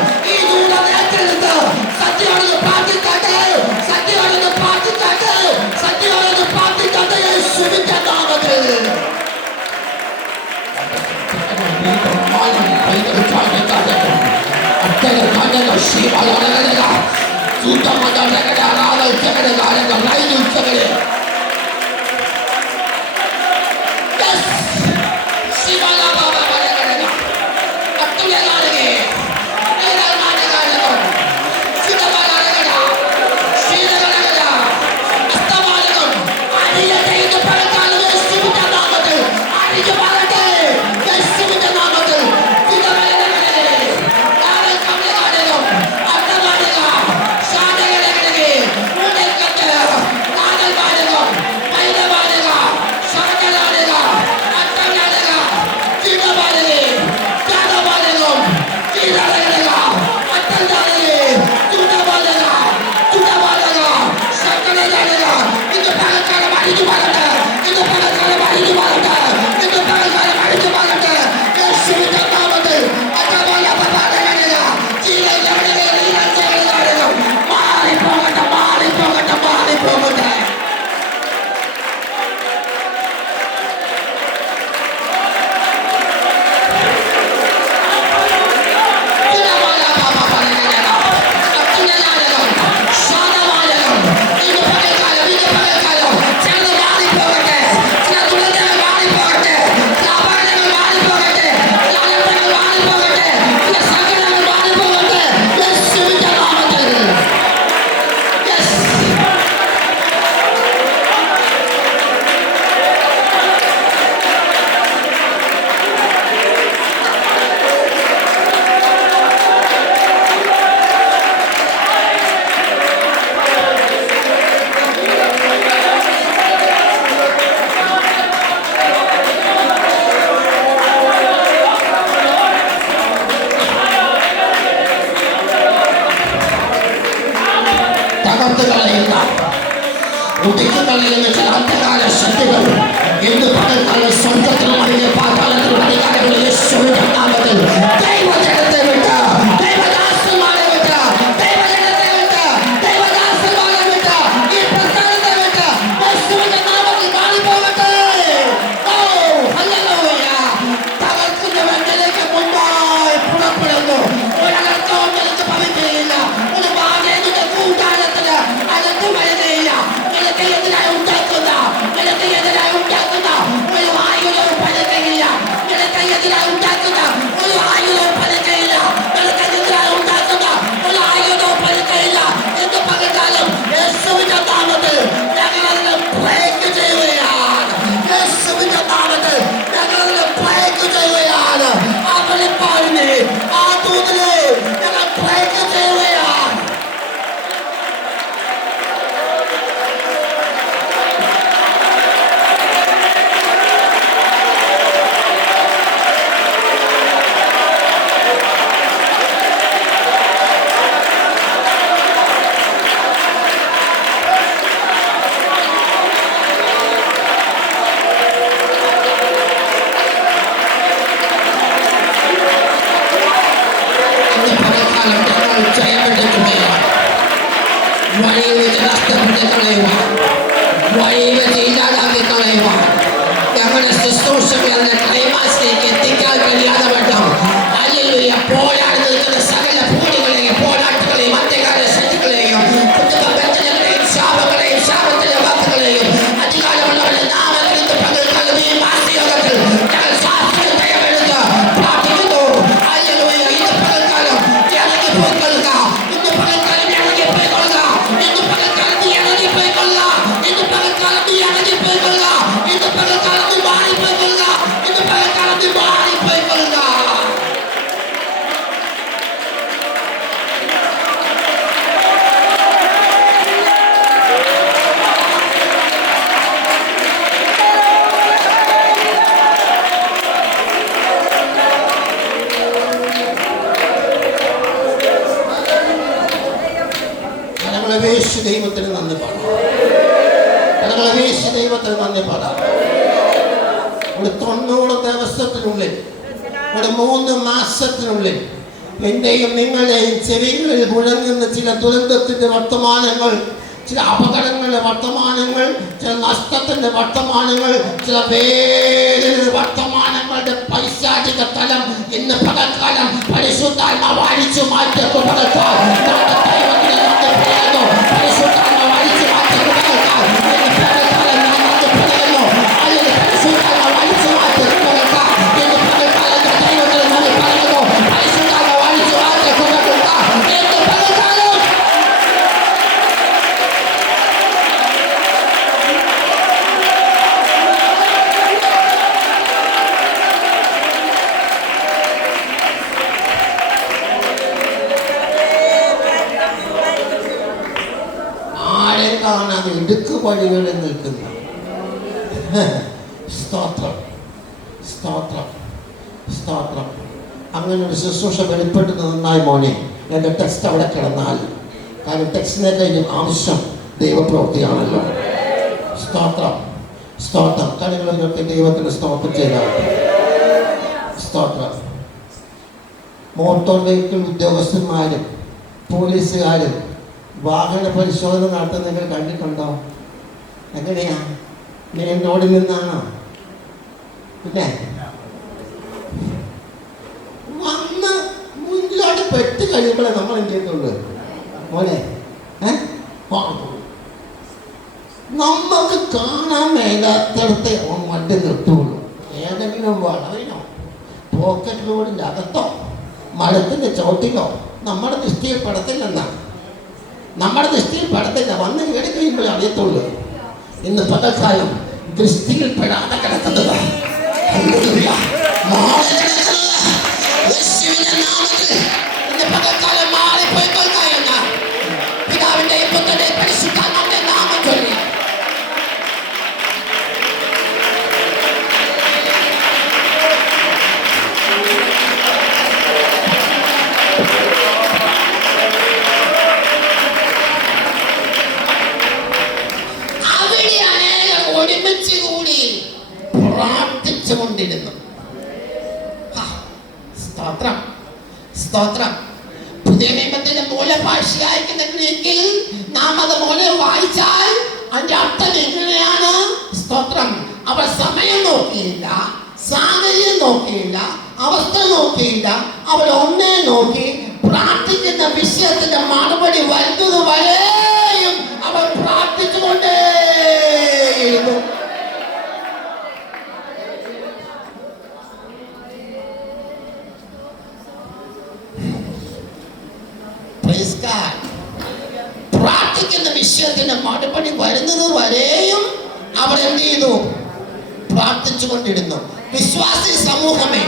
ദൈവത്തിന് നന്ദി പാടാം. ദൈവത്തിന് നന്ദി പാടാം. ഒരു 90 ദിവസത്തിനുള്ളിൽ, ഒരു 3 മാസത്തിനുള്ളിൽ എന്റെയും നിങ്ങളുടെയും ചെവികളിൽ മുഴങ്ങുന്ന ചില ദുരന്തത്തിന്റെ വർത്തമാനങ്ങൾ, ചില അപകടങ്ങളുടെ വർത്തമാനങ്ങൾ, ചില നഷ്ടത്തിന്റെ വർത്തമാനങ്ങൾ, ചില വേദന വർത്തമാനങ്ങളുടെ പൈശാചിക തലം ഇന്ന് പകൽക്കാലം പരിശുദ്ധാത്മാവ് അഴിച്ചു മാറ്റപ്പെടുത്താൻ കാണാതെ ഇടുക്ക് വഴികളിൽ നിൽക്കുന്ന സ്തോത്രം, സ്തോത്രം, സ്തോത്രം. അങ്ങനെ ഒരു ശുശ്രൂഷ വെളിപ്പെട്ട് നന്നായി മോനെ. എൻ്റെ ടെക്സ്റ്റ് അവിടെ കിടന്നാൽ, കാരണം ടെക്സ്റ്റിനെ കഴിഞ്ഞും ആവശ്യം ദൈവപ്രവൃത്തിയാണല്ലോ. സ്തോത്രം, സ്തോത്രം. കണികളൊക്കെ ദൈവത്തിന് സ്തോത്രം ചെയ്താൽ സ്തോത്രം. മോട്ടോർ വെഹിക്കിൾ ഉദ്യോഗസ്ഥന്മാരും പോലീസുകാരും വാഹന പരിശോധന നടത്തുന്ന നിങ്ങൾ കണ്ടിട്ടുണ്ടോ? എങ്ങനെയാ? മെയിൻ റോഡിൽ നിന്നാണോ? പിന്നെ വന്ന് മുന്നിലോട്ട് പെട്ട് കഴിയുമ്പോഴേ നമ്മൾ എന്ത് ചെയ്യത്തുള്ളൂ മോനെ? നമുക്ക് കാണാൻ മേലാത്തടത്തെ വണ്ടി നിർത്തുള്ളൂ. ഏതെങ്കിലും വളവിനോ പോക്കറ്റ് റോഡിൻ്റെ അകത്തോ മരത്തിൻ്റെ ചോട്ടിലോ നമ്മുടെ ദൃഷ്ടിയിൽ പെടത്തില്ലെന്നാണ്. നമ്മുടെ ദൃഷ്ടിയിൽ പെടത്തില്ല. വന്ന് കേടി കഴിയുമ്പോഴേ അറിയത്തുള്ളൂ. ഇന്ന് പകൽക്കാലം ദൃഷ്ടിയിൽ പെടാതെ കിടക്കുന്നത് പകൽക്കാലം മാറിപ്പോയി കൊൽക്കായെന്ന പിതാവിന്റെ പുത്രന്റെ പരിശുദ്ധാത്മാവിന്റെ നാമം ചൊല്ലി ഒരുമിച്ച് കൂടി പ്രാർത്ഥിച്ചുകൊണ്ടിരുന്നു. സ്തോത്രം, സ്തോത്രം. പുതിയ നിയമത്തിന്റെ മൂലഭാഷയായിരിക്കുന്ന ഗ്രീക്കിൽ നാം അത് മൂലം വായിച്ചാൽ അതിന്റെ അർത്ഥം എങ്ങനെയാണ്? സ്തോത്രം. അവർ സമയം നോക്കിയില്ല, സാഹചര്യം നോക്കിയില്ല, അവസ്ഥ നോക്കിയില്ല. അവർ ഒന്നേ നോക്കി പ്രാർത്ഥിക്കുന്ന വിഷയത്തിന്റെ മറുപടി വരുന്നത് വരെയും അവർ പ്രാർത്ഥിച്ചുകൊണ്ടേ. പ്രാർത്ഥിക്കുന്ന വിഷയത്തിന് മറുപടി വരുന്നത് വരെയും അവർ എന്ത് ചെയ്തു? പ്രാർത്ഥിച്ചു കൊണ്ടിരുന്നു. വിശ്വാസി സമൂഹമേ,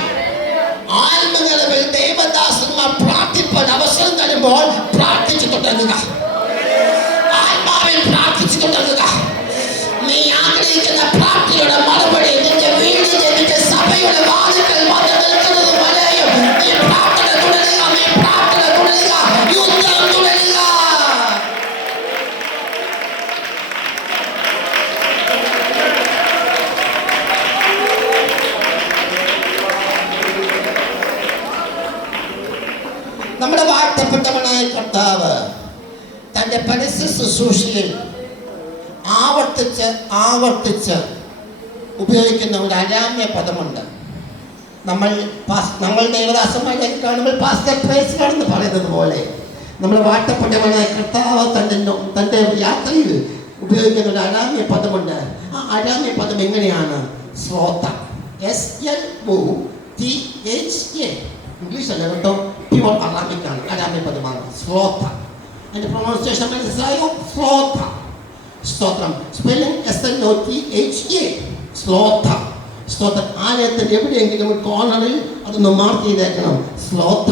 ആത്മനിലവിൽ ദൈവദാസന്മാർ പ്രാർത്ഥിപ്പാൻ അവസരം തരുമ്പോൾ പ്രാർത്ഥിച്ചു തുടങ്ങുക. ആത്മാവിൽ പ്രാർത്ഥിച്ചു തുടങ്ങുക. നീ ആഗ്രഹിക്കുന്ന പ്രാർത്ഥനയുടെ മറുപടി നിന്റെ വീടിന്റെ നിന്റെ സഭയുടെ വാതിൽക്കൽ വന്ന് നിൽക്കുന്നത് വരെയും നീ പ്രാർത്ഥന തുടരുക. നീ പ്രാർത്ഥന തുടരുക. യുദ്ധം തുടരുക. നമ്മുടെ വാഴ്ത്തപ്പെട്ടവനായ കർത്താവ് തൻ്റെ പരസ്യ ശുശ്രൂഷയിൽ ആവർത്തിച്ച് ആവർത്തിച്ച് ഉപയോഗിക്കുന്ന ഒരു അരാമ്യ പദമുണ്ട്. നമ്മൾ ദേവദാസന്മാരിലേക്ക് കാണുമ്പോൾ പാസ്റ്റർ പ്രൈസ് എന്ന് പറയുന്നത് പോലെ നമ്മൾ വാഴ്ത്തപ്പെട്ടവനായ കർത്താവ് തൻ്റെ യാത്രയിൽ ഉപയോഗിക്കുന്ന ഒരു അരാമ്യ പദമുണ്ട്. ആ അരാമ്യ പദം എങ്ങനെയാണ്? ശ്രോത. SLOTHA. ഇംഗ്ലീഷ് അല്ല കേട്ടോ, പ്യുവർ അറാമിക്കാണ്. അരാമ്യ പദമാണ് ശ്രോത. അതിന്റെ പ്രൊനൗൺസിയേഷൻ മനസ്സിലായോ? ശ്രോത. സ്തോത്രം. Spelling SLOTHA. ശ്ലോത. സ്തോത്രം. ആലയത്തിന്റെ എവിടെയെങ്കിലും കോർണറിൽ അതൊന്ന് മാർക്ക് ചെയ്തേക്കണം. ശ്ലോത.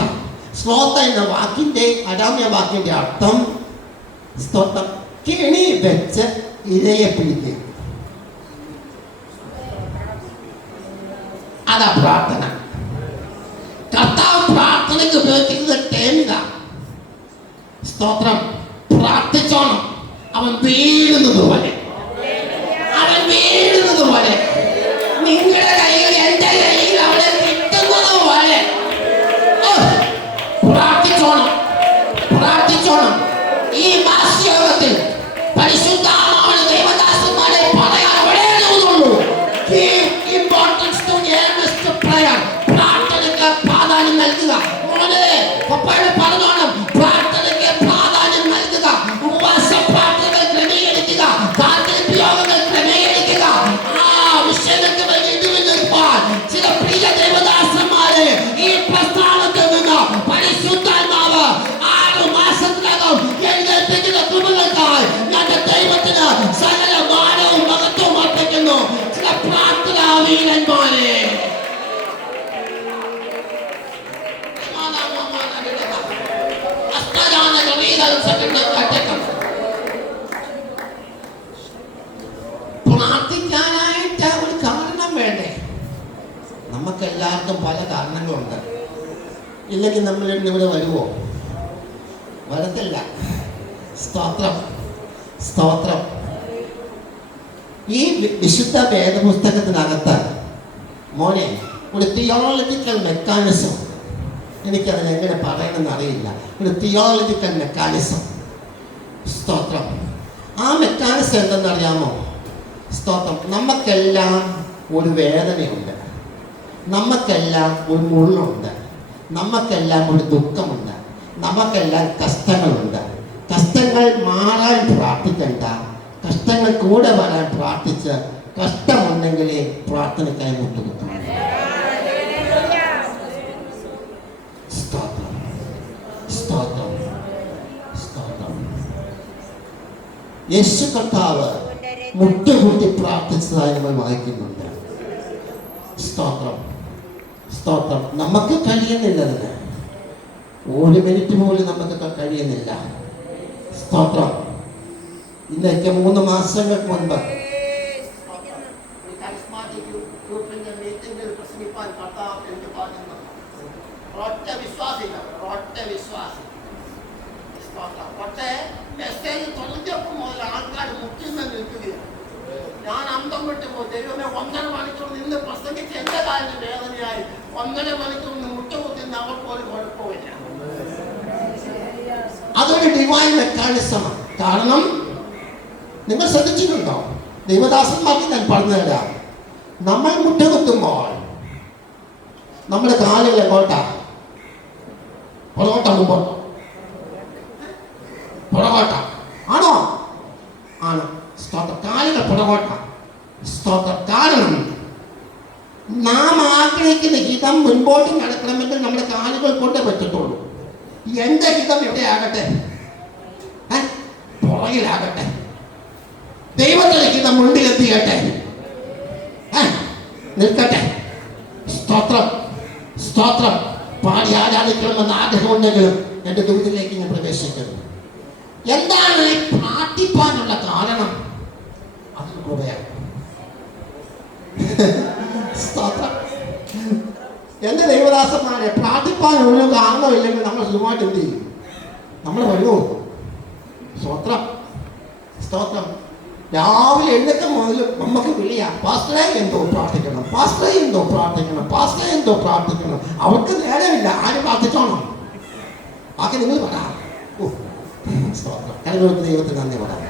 ശ്ലോത എന്ന വാക്കിന്റെ അരാമ്യ വാക്കിന്റെ അർത്ഥം സ്തോത്രം കെണി വെച്ച് ഇരയെ പിടിക്കുക. അതാ പ്രാർത്ഥന. കർത്താവ് പ്രാർത്ഥനയ്ക്ക് ഉപയോഗിക്കുന്നത് ടേമിക. സ്തോത്രം. പ്രാർത്ഥിച്ചോണം. അവൻ വീഴുന്നത് പോലെ, അവൻ വീഴുന്നത് പോലെ, നിങ്ങളുടെ കൈകൾ എന്റെ കൈയിൽ അവളെ കിട്ടുന്നത് പോലെ പ്രാർത്ഥിച്ചോണം, പ്രാർത്ഥിച്ചോണം. ഈ മാസയോഗത്തിൽ പരിശുദ്ധാത്മാവിന്റെ ദൈവദാസന്മാരെ പറയാൻ എവിടെയുള്ളൂ. Importance to earnest prayer. പ്രാർത്ഥനയ്ക്ക് പ്രാധാന്യം നൽകുക. മോനെ പപ്പയുടെ പറഞ്ഞോണം, പ്രാർത്ഥനയ്ക്ക് പ്രാധാന്യം നൽകുക. ഉപവാസ പ്രാർത്ഥനകൾ ക്രമീകരിക്കുക. കാത്തിരിപ്പ് യോഗങ്ങൾ ക്രമീകരിക്കുക. ഇല്ലെങ്കിൽ നമ്മൾ ഇവിടെ വരുമോ? വരത്തില്ല. സ്തോത്രം, സ്തോത്രം. ഈ വിശുദ്ധ വേദപുസ്തകത്തിനകത്ത് മോനെ ഒരു തിയോളജിക്കൽ മെക്കാനിസം, എനിക്കതിന് എങ്ങനെ പറയണമെന്ന് അറിയില്ല, ഒരു തിയോളജിക്കൽ മെക്കാനിസം. സ്തോത്രം. ആ മെക്കാനിസം എന്തെന്നറിയാമോ? സ്തോത്രം. നമുക്കെല്ലാം ഒരു വേദനയുണ്ട്, നമുക്കെല്ലാം ഒരു മുള്ളുണ്ട്, നമുക്കെല്ലാം ഒരു ദുഃഖമുണ്ട്, നമുക്കെല്ലാം കഷ്ടങ്ങളുണ്ട്. കഷ്ടങ്ങൾ മാറാൻ പ്രാർത്ഥിക്കണ്ട, കഷ്ടങ്ങൾ കൂടെ വരാൻ പ്രാർത്ഥിച്ച് കഷ്ടമുണ്ടെങ്കിലേ പ്രാർത്ഥനയ്ക്കായി മുട്ടുകുത്തും. സ്തോത്രം, സ്തോത്രം, സ്തോത്രം. യേശു കർത്താവ് മുട്ടുകുത്തി പ്രാർത്ഥിച്ചതായി നമ്മൾ വായിക്കുന്നുണ്ട്. സ്തോത്രം, സ്തോത്രം. നമുക്ക് കഴിയുന്നില്ലതിന്, ഒരു മിനിറ്റ് പോലും നമുക്ക് കഴിയുന്നില്ല. സ്തോത്രം. ഇന്നേക്ക് 3 മാസങ്ങൾക്ക് മുൻപ് ഞാൻ അന്തം വിട്ടു പോയി. ദൈവമേ, 1.5 മണിക്കൂർ നിന്ന് പ്രസംഗിച്ച് എന്റെ കാലിന് വേദനയായി. 1.5 മണിക്കൂർ നിന്ന് മുട്ടുകുത്തുന്ന അവർക്ക് ഒരു കുഴപ്പമില്ല. അതൊരു ഡിവൈൻ മെക്കാനിസമാണ്. കാരണം നിങ്ങൾ ശ്രദ്ധിച്ചിട്ടുണ്ടോ? ദൈവദാസന്മാർക്ക് ഞാൻ പറഞ്ഞു തരാം. നമ്മൾ മുട്ടുകുത്തുമ്പോൾ നമ്മുടെ കാലുകൾ എങ്ങോട്ടാ? പുറകോട്ടാ, മുമ്പോട്ടോ? പുറകോട്ടാ ആണോ? ആണ്. സ്തോത്രം. കാലുകൾ പുറകോട്ടാ. സ്തോത്രം. കാരണം നാം ആഗ്രഹിക്കുന്ന ഹിതം മുൻപോട്ട് നടക്കണമെങ്കിൽ നമ്മുടെ കാലുകൾ കൊണ്ടേ പറ്റത്തുള്ളൂ. എന്റെ ഹിതം എവിടെയാകട്ടെ? പുറകിലാകട്ടെ. ദൈവത്തിന്റെ ഹിതം മുണ്ടിലെത്തിയട്ടെ, നിൽക്കട്ടെ. സ്തോത്രം, സ്തോത്രം. പാടി ആരാധിക്കണമെന്ന് ആഗ്രഹമുണ്ടെങ്കിലും എൻ്റെ ദൂരത്തിലേക്ക് ഞാൻ പ്രവേശിക്കുന്നു. എന്താണ് പ്രാർത്ഥിപ്പാനുള്ള കാരണം? അതിന് കൃപയാണ്. സ്തോത്രം. എൻ്റെ ദൈവദാസന്മാരെ, പ്രാർത്ഥിപ്പാൻ ഒരു കാരണമില്ലെങ്കിൽ നമ്മൾ സുഖമായിട്ട് എന്ത് ചെയ്യും? നമ്മൾ വരുമോ? സ്തോത്രം, സ്തോത്രം. രാവിലെ എഴുന്നേറ്റ് മുതൽ നമുക്ക് വിളിയാ, പാസ്റ്ററെ എന്തോ പ്രാർത്ഥിക്കണം, പാസ്റ്ററെ എന്തോ പ്രാർത്ഥിക്കണം, പാസ്റ്ററെ എന്തോ പ്രാർത്ഥിക്കണം. അവർക്ക് നേരമില്ല. ആര് പ്രാർത്ഥിച്ചോണം? ബാക്കി നിങ്ങൾ പറയാം. സ്തോത്രം. കരങ്ങൾക്ക് ദൈവത്തിന് നന്ദി പറയാം.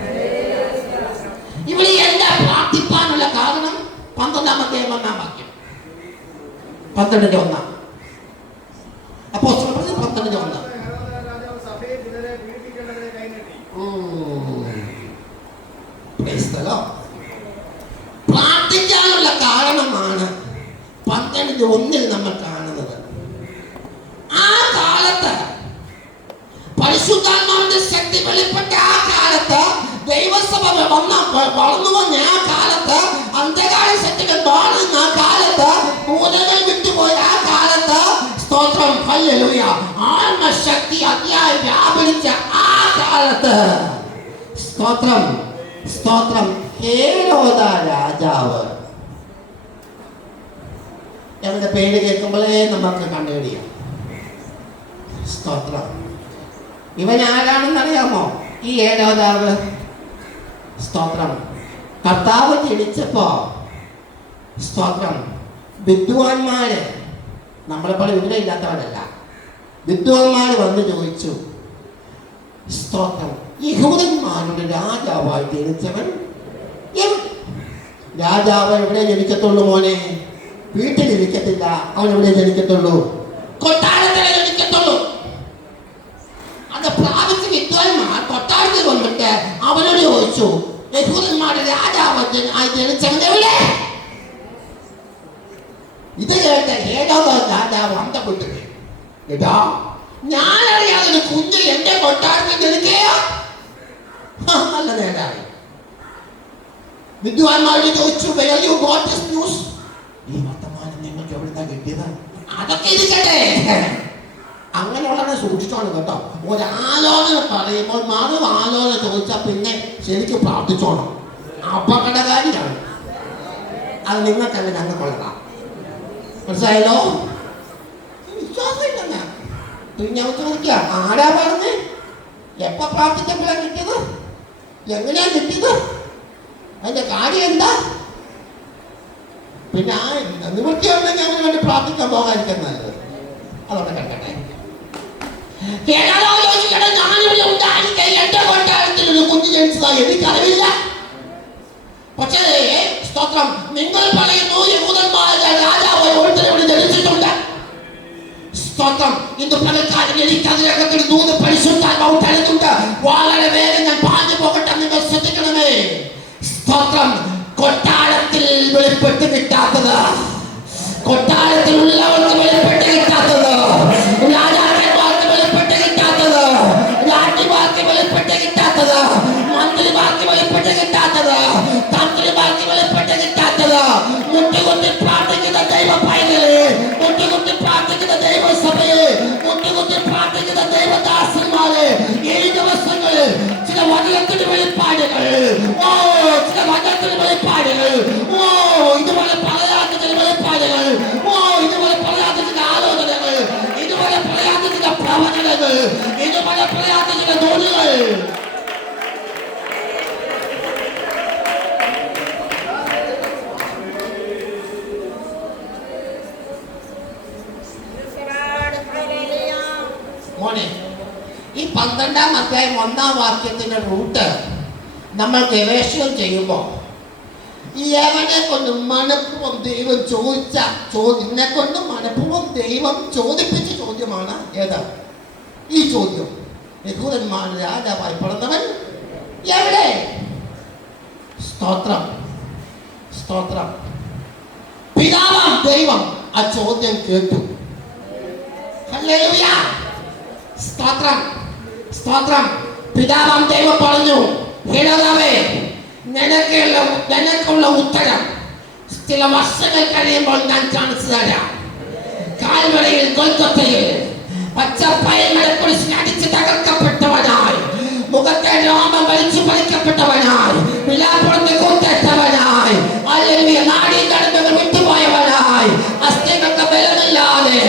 ഇവിടെ എല്ലാം പ്രാർത്ഥിപ്പാനുള്ള കാരണം 12-ാമത്തെ 1-ാം വാക്യം, 12:1. അപ്പോസ്തലർ 12:1. പ്രാർത്ഥിക്കാനുള്ള കാരണമാണ് 12:1 നമ്മൾ കാണുന്നത്. ആ കാലത്ത് പരിശുദ്ധാത്മാവിന്റെ ശക്തി വെളിപ്പെട്ട ആ കാലത്ത്, ദൈവസഭ വളർന്നു വന്ന ആ കാലത്ത്, അന്ധകാര ശക്തികൾ മാറുന്ന ആ കാലത്ത്, ഭൂതങ്ങൾ വിട്ടുപോയ ആ കാലത്ത്, സ്തോത്രം, ഹല്ലേലൂയ, ആത്മശക്തി അതിയായി വ്യാപരിച്ച ആ കാലത്ത്, സ്തോത്രം, സ്തോത്രം, ഹേരോദ രാജാവ്, അവരുടെ പേര് കേൾക്കുമ്പോഴേ നമുക്ക് കണ്ടുപിടിയാം. സ്തോത്രം. ഇവൻ ആരാണെന്നറിയാമോ? ഈ ഹേരോദാവ്. സ്തോത്രം. കർത്താവ് ജനിച്ചപ്പോ, സ്തോത്രം, വിദ്വാൻമാര്, നമ്മളെപ്പോലെ ഇവിടെ ഇല്ലാത്തവരല്ല, വിദ്വാൻമാര് വന്ന് ചോദിച്ചു, സ്തോത്രം, യഹൂദന്മാരുടെ രാജാവായി ജനിച്ചവൻ രാജാവ് എവിടെ ജനിക്കത്തുള്ളൂ മോനെ? വീട്ടിലിരിക്കത്തില്ല. അവൻ എവിടെ ജനിക്കത്തുള്ളൂ? കൊട്ടാരത്തിലെ ജനിക്കത്തുള്ളൂ. അത് പ്രാപിച്ച വിദ്വാൻമാർ കൊട്ടാരത്തിൽ കൊണ്ടിട്ട് അവനോട് ചോദിച്ചു, യഹൂദന്മാരുടെ രാജാവ് ആയി ജനിച്ചവൻ എവിടെ? ഇത് കേട്ട് ഹേരോദ രാജാവ് അന്തപ്പെട്ടു. കേട്ടോ, ഞാനറിയാതെ കുഞ്ഞ് എന്റെ കൊട്ടാരത്തിൽ ജനിക്കുകയോ? നല്ല നേരായി. വിദ്വാൻമാരോട് ചോദിച്ചു, ഈ വർത്തമാനം നിങ്ങൾക്ക് എവിടുന്നാ കിട്ടിയത്? അതൊക്കെ ഇരിക്കട്ടെ, അങ്ങനെയുള്ളവരെ സൂക്ഷിച്ചോണം കേട്ടോ. ഒരാലോചന പറയുമ്പോൾ മറു ആലോചന ചോദിച്ചാൽ പിന്നെ ശരിക്കും പ്രാർത്ഥിച്ചോണം. അപകടകാരിയാണ്. അത് നിങ്ങൾക്കല്ല, ഞങ്ങൾക്കുള്ളതാ. മനസ്സിലായല്ലോ? വിശ്വാസം ഇല്ലെന്ന ഞാൻ ചോദിക്കുക, ആരാ പറഞ്ഞേ? എപ്പോ പ്രാർത്ഥിച്ചപ്പോഴാ കിട്ടിയത്? എങ്ങനെയാ കിട്ടിയത്? അതിന്റെ കാര്യം എന്താ? പിന്നെ ആ നിവൃത്തിയുണ്ടെങ്കിൽ അങ്ങനെ വേണ്ടി പ്രാർത്ഥിക്കാൻ പോകാതിരിക്കാൻ നല്ലത്. അതോടെ കണ്ടേ. ഞാനിവിടെ ഉണ്ടായിരിക്കെ എന്റെ കൊട്ടാരത്തിൽ ഒരു കുഞ്ഞ് ജനിച്ചതായി എനിക്കറിവില്ല. പക്ഷേ സ്തോത്രം, നിങ്ങൾ പറയുന്നു യഹൂദന്മാരുടെ രാജാവ് ഒരുത്തരവിടെ ജനിച്ചിട്ടുണ്ട്. സ്തോത്രം, ഇന്ന് പലക്കാരും എനിക്ക് അതിനകത്തിൽ 3 പരിശുദ്ധാത്മാവ് തരുന്നുണ്ട്. വളരെ വേഗം ഞാൻ പാഞ്ഞു പോകട്ടെ, നിങ്ങൾ ശ്രദ്ധിക്കണമേ. സ്തോത്രം, കൊട്ടാരത്തിൽ വെളിപ്പെട്ട് കിട്ടാത്തത്, കൊട്ടാരത്തിലുള്ളവർക്ക് വെളിപ്പെട്ട് കിട്ടാത്തത്, രാജാക്കന്മാർക്ക് വെളിപ്പെട്ട് കിട്ടാത്തത്, രാജ്ഞിമാർക്ക് വെളിപ്പെട്ട് കിട്ടാത്തത്, മന്ത്രിമാർക്ക് വെളിപ്പെട്ട് കിട്ടാത്തത്, തന്ത്രിമാർക്ക് വെളിപ്പെട്ട് കിട്ടാത്തത്, മുട്ടുകുത്തി പ്രാർത്ഥിക്കുന്ന ദൈവ പൈതലെ, മുട്ടുകുത്തി പ്രാർത്ഥിക്കുന്ന ദൈവസഭയെ, മുട്ടുകുത്തി പ്രാർത്ഥിക്കുന്ന ദൈവദാസന്മാരെ, ഈ ദിവസങ്ങളിൽ ചില വചനത്തിന്റെ വെളിപ്പാടുകൾ, ചില വചനത്തിന്റെ വെളിപ്പാടുകൾ, ഇതുപോലെ പറയാത്ത ചില വെളിപ്പാടുകൾ, ഇതുപോലെ പറയാത്ത ചില ആലോചനകൾ, ഇതുപോലെ പറയാത്ത ചില പ്രവചനങ്ങൾ, ഇതുപോലെ പറയാത്ത ചില ധോണികൾ. മോനെ, ഈ 12-ാം അധ്യായം 1-ാം വാക്യത്തിന്റെ റൂട്ട് നമ്മൾ ഗവേഷണം ചെയ്യുമ്പോൾ യവനെ കൊണ്ട് മനഃപൂർവ്വം ദൈവം ചോദിച്ച ചോദ്യനെ കൊണ്ട് മനഃപൂർവ്വം ദൈവം ചോദിപ്പിച്ച ചോദ്യമാണ് ഏത്? ഈ ചോദ്യം. യഹൂദന്മാരുടെ രാജാവായി പിറന്നവൻ എവിടെ? സ്തോത്രം, സ്തോത്രം. പിതാവാം ദൈവം ആ ചോദ്യം കേട്ടു. ഹല്ലേലൂയ, സ്തോത്രം, സ്തോത്രം. പിതാവാം ദൈവം പറഞ്ഞു, ഹേരോദാവേ, നിനക്കുള്ള ഉത്തരം ചില വർഷങ്ങൾ കഴിയുമ്പോൾ ഞാൻ കാണിച്ചു തരാം. കാൽവരയിൽ ഗൊൽഗൊത്തയിൽ പച്ചപ്പയങ്ങളെ കുറിച്ച് അടിച്ച് തകർക്കപ്പെട്ടവനായി, മുഖത്തെ രോമം വലിച്ചു പറിക്കപ്പെട്ടവനായി, വിലാപ്പുറത്ത് കൂത്തേറ്റവനായി, അല്ലെങ്കിൽ നാടീകടമ്പകൾ വിട്ടുപോയവനായി, അസ്ഥികൾക്ക് ബലമില്ലാതെ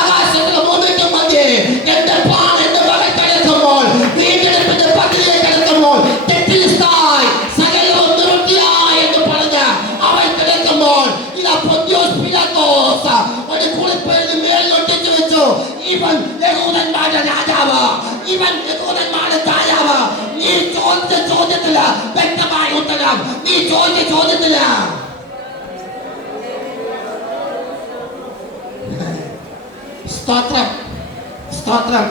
ആകാശത്തിന് മുന്നിട്ടും മധ്യേ എന്റെ പാൻ എന്റെ മകൾ കിടക്കുമ്പോൾ, വീണ്ടെടുപ്പിന്റെ പതിലേക്ക് കിടക്കുമ്പോൾ, തെറ്റിസ്ഥായി സകലവും നിവൃത്തിയായി എന്ന് പറഞ്ഞ് അവൻ കിടക്കുമ്പോൾ, ഇതാ പൊന്തിയോസ് പീലാത്തോസ് ഒരു കുളിപ്പേര് മേലൊട്ടിച്ചു വെച്ചു. ഇവൻ യഹൂദന്മാരുടെ രാജാവ്, ഇവൻ യഹൂദന്മാരുടെ രാജാവ്. നീ ചോദിച്ച ചോദ്യത്തില് വ്യക്തമായ ഉത്തരം, നീ ചോദിച്ച ചോദ്യത്തില്. സ്തോത്രം, സ്തോത്രം.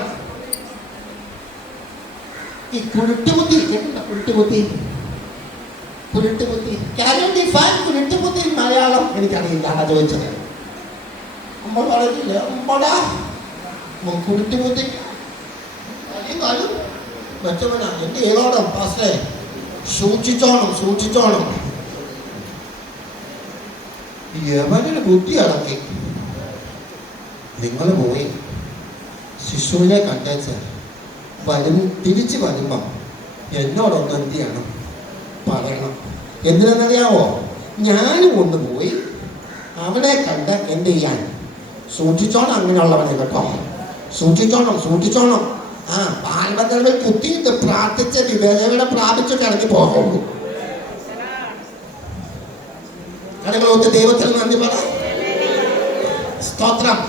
ഈ കുരുട്ടുബുദ്ധി കേട്ടില്ല? കുരുട്ടുബുദ്ധി, കുരുട്ടുബുദ്ധി. കുരുട്ടുബുദ്ധി മലയാളം എനിക്കറിയില്ല, അതാ ചോദിച്ചത്. നമ്മൾ പറഞ്ഞില്ല കുരുട്ടുബുദ്ധി മെച്ചവനാ. എന്റെ ഏതോടം പാസ്റ്റേ, സൂക്ഷിച്ചോണം, സൂക്ഷിച്ചോണം. യവനൊരു ബുദ്ധി അടക്കി. നിങ്ങൾ പോയി ശിശുവിനെ കണ്ടേച്ച് തിരിച്ചു വരുമ്പം എന്നോടൊന്ന് എന്ത് ചെയ്യണം? പറയണം. എന്തിനെന്നറിയാവോ? ഞാനും ഒന്ന് പോയി അവനെ കണ്ട് എന്ത് ചെയ്യാൻ? സൂക്ഷിച്ചോണം അങ്ങനെയുള്ളവനെ കേട്ടോ, സൂക്ഷിച്ചോണം, സൂക്ഷിച്ചോണം. പാൽബന്ധങ്ങൾ കുത്തിയിട്ട് പ്രാർത്ഥിച്ച് വിവേചന പ്രാപിച്ചിട്ട് ഇറങ്ങി പോകുള്ളൂ. കടകളൊത്ത് ദൈവത്തിൽ നന്ദി പറ. സ്തോത്രം,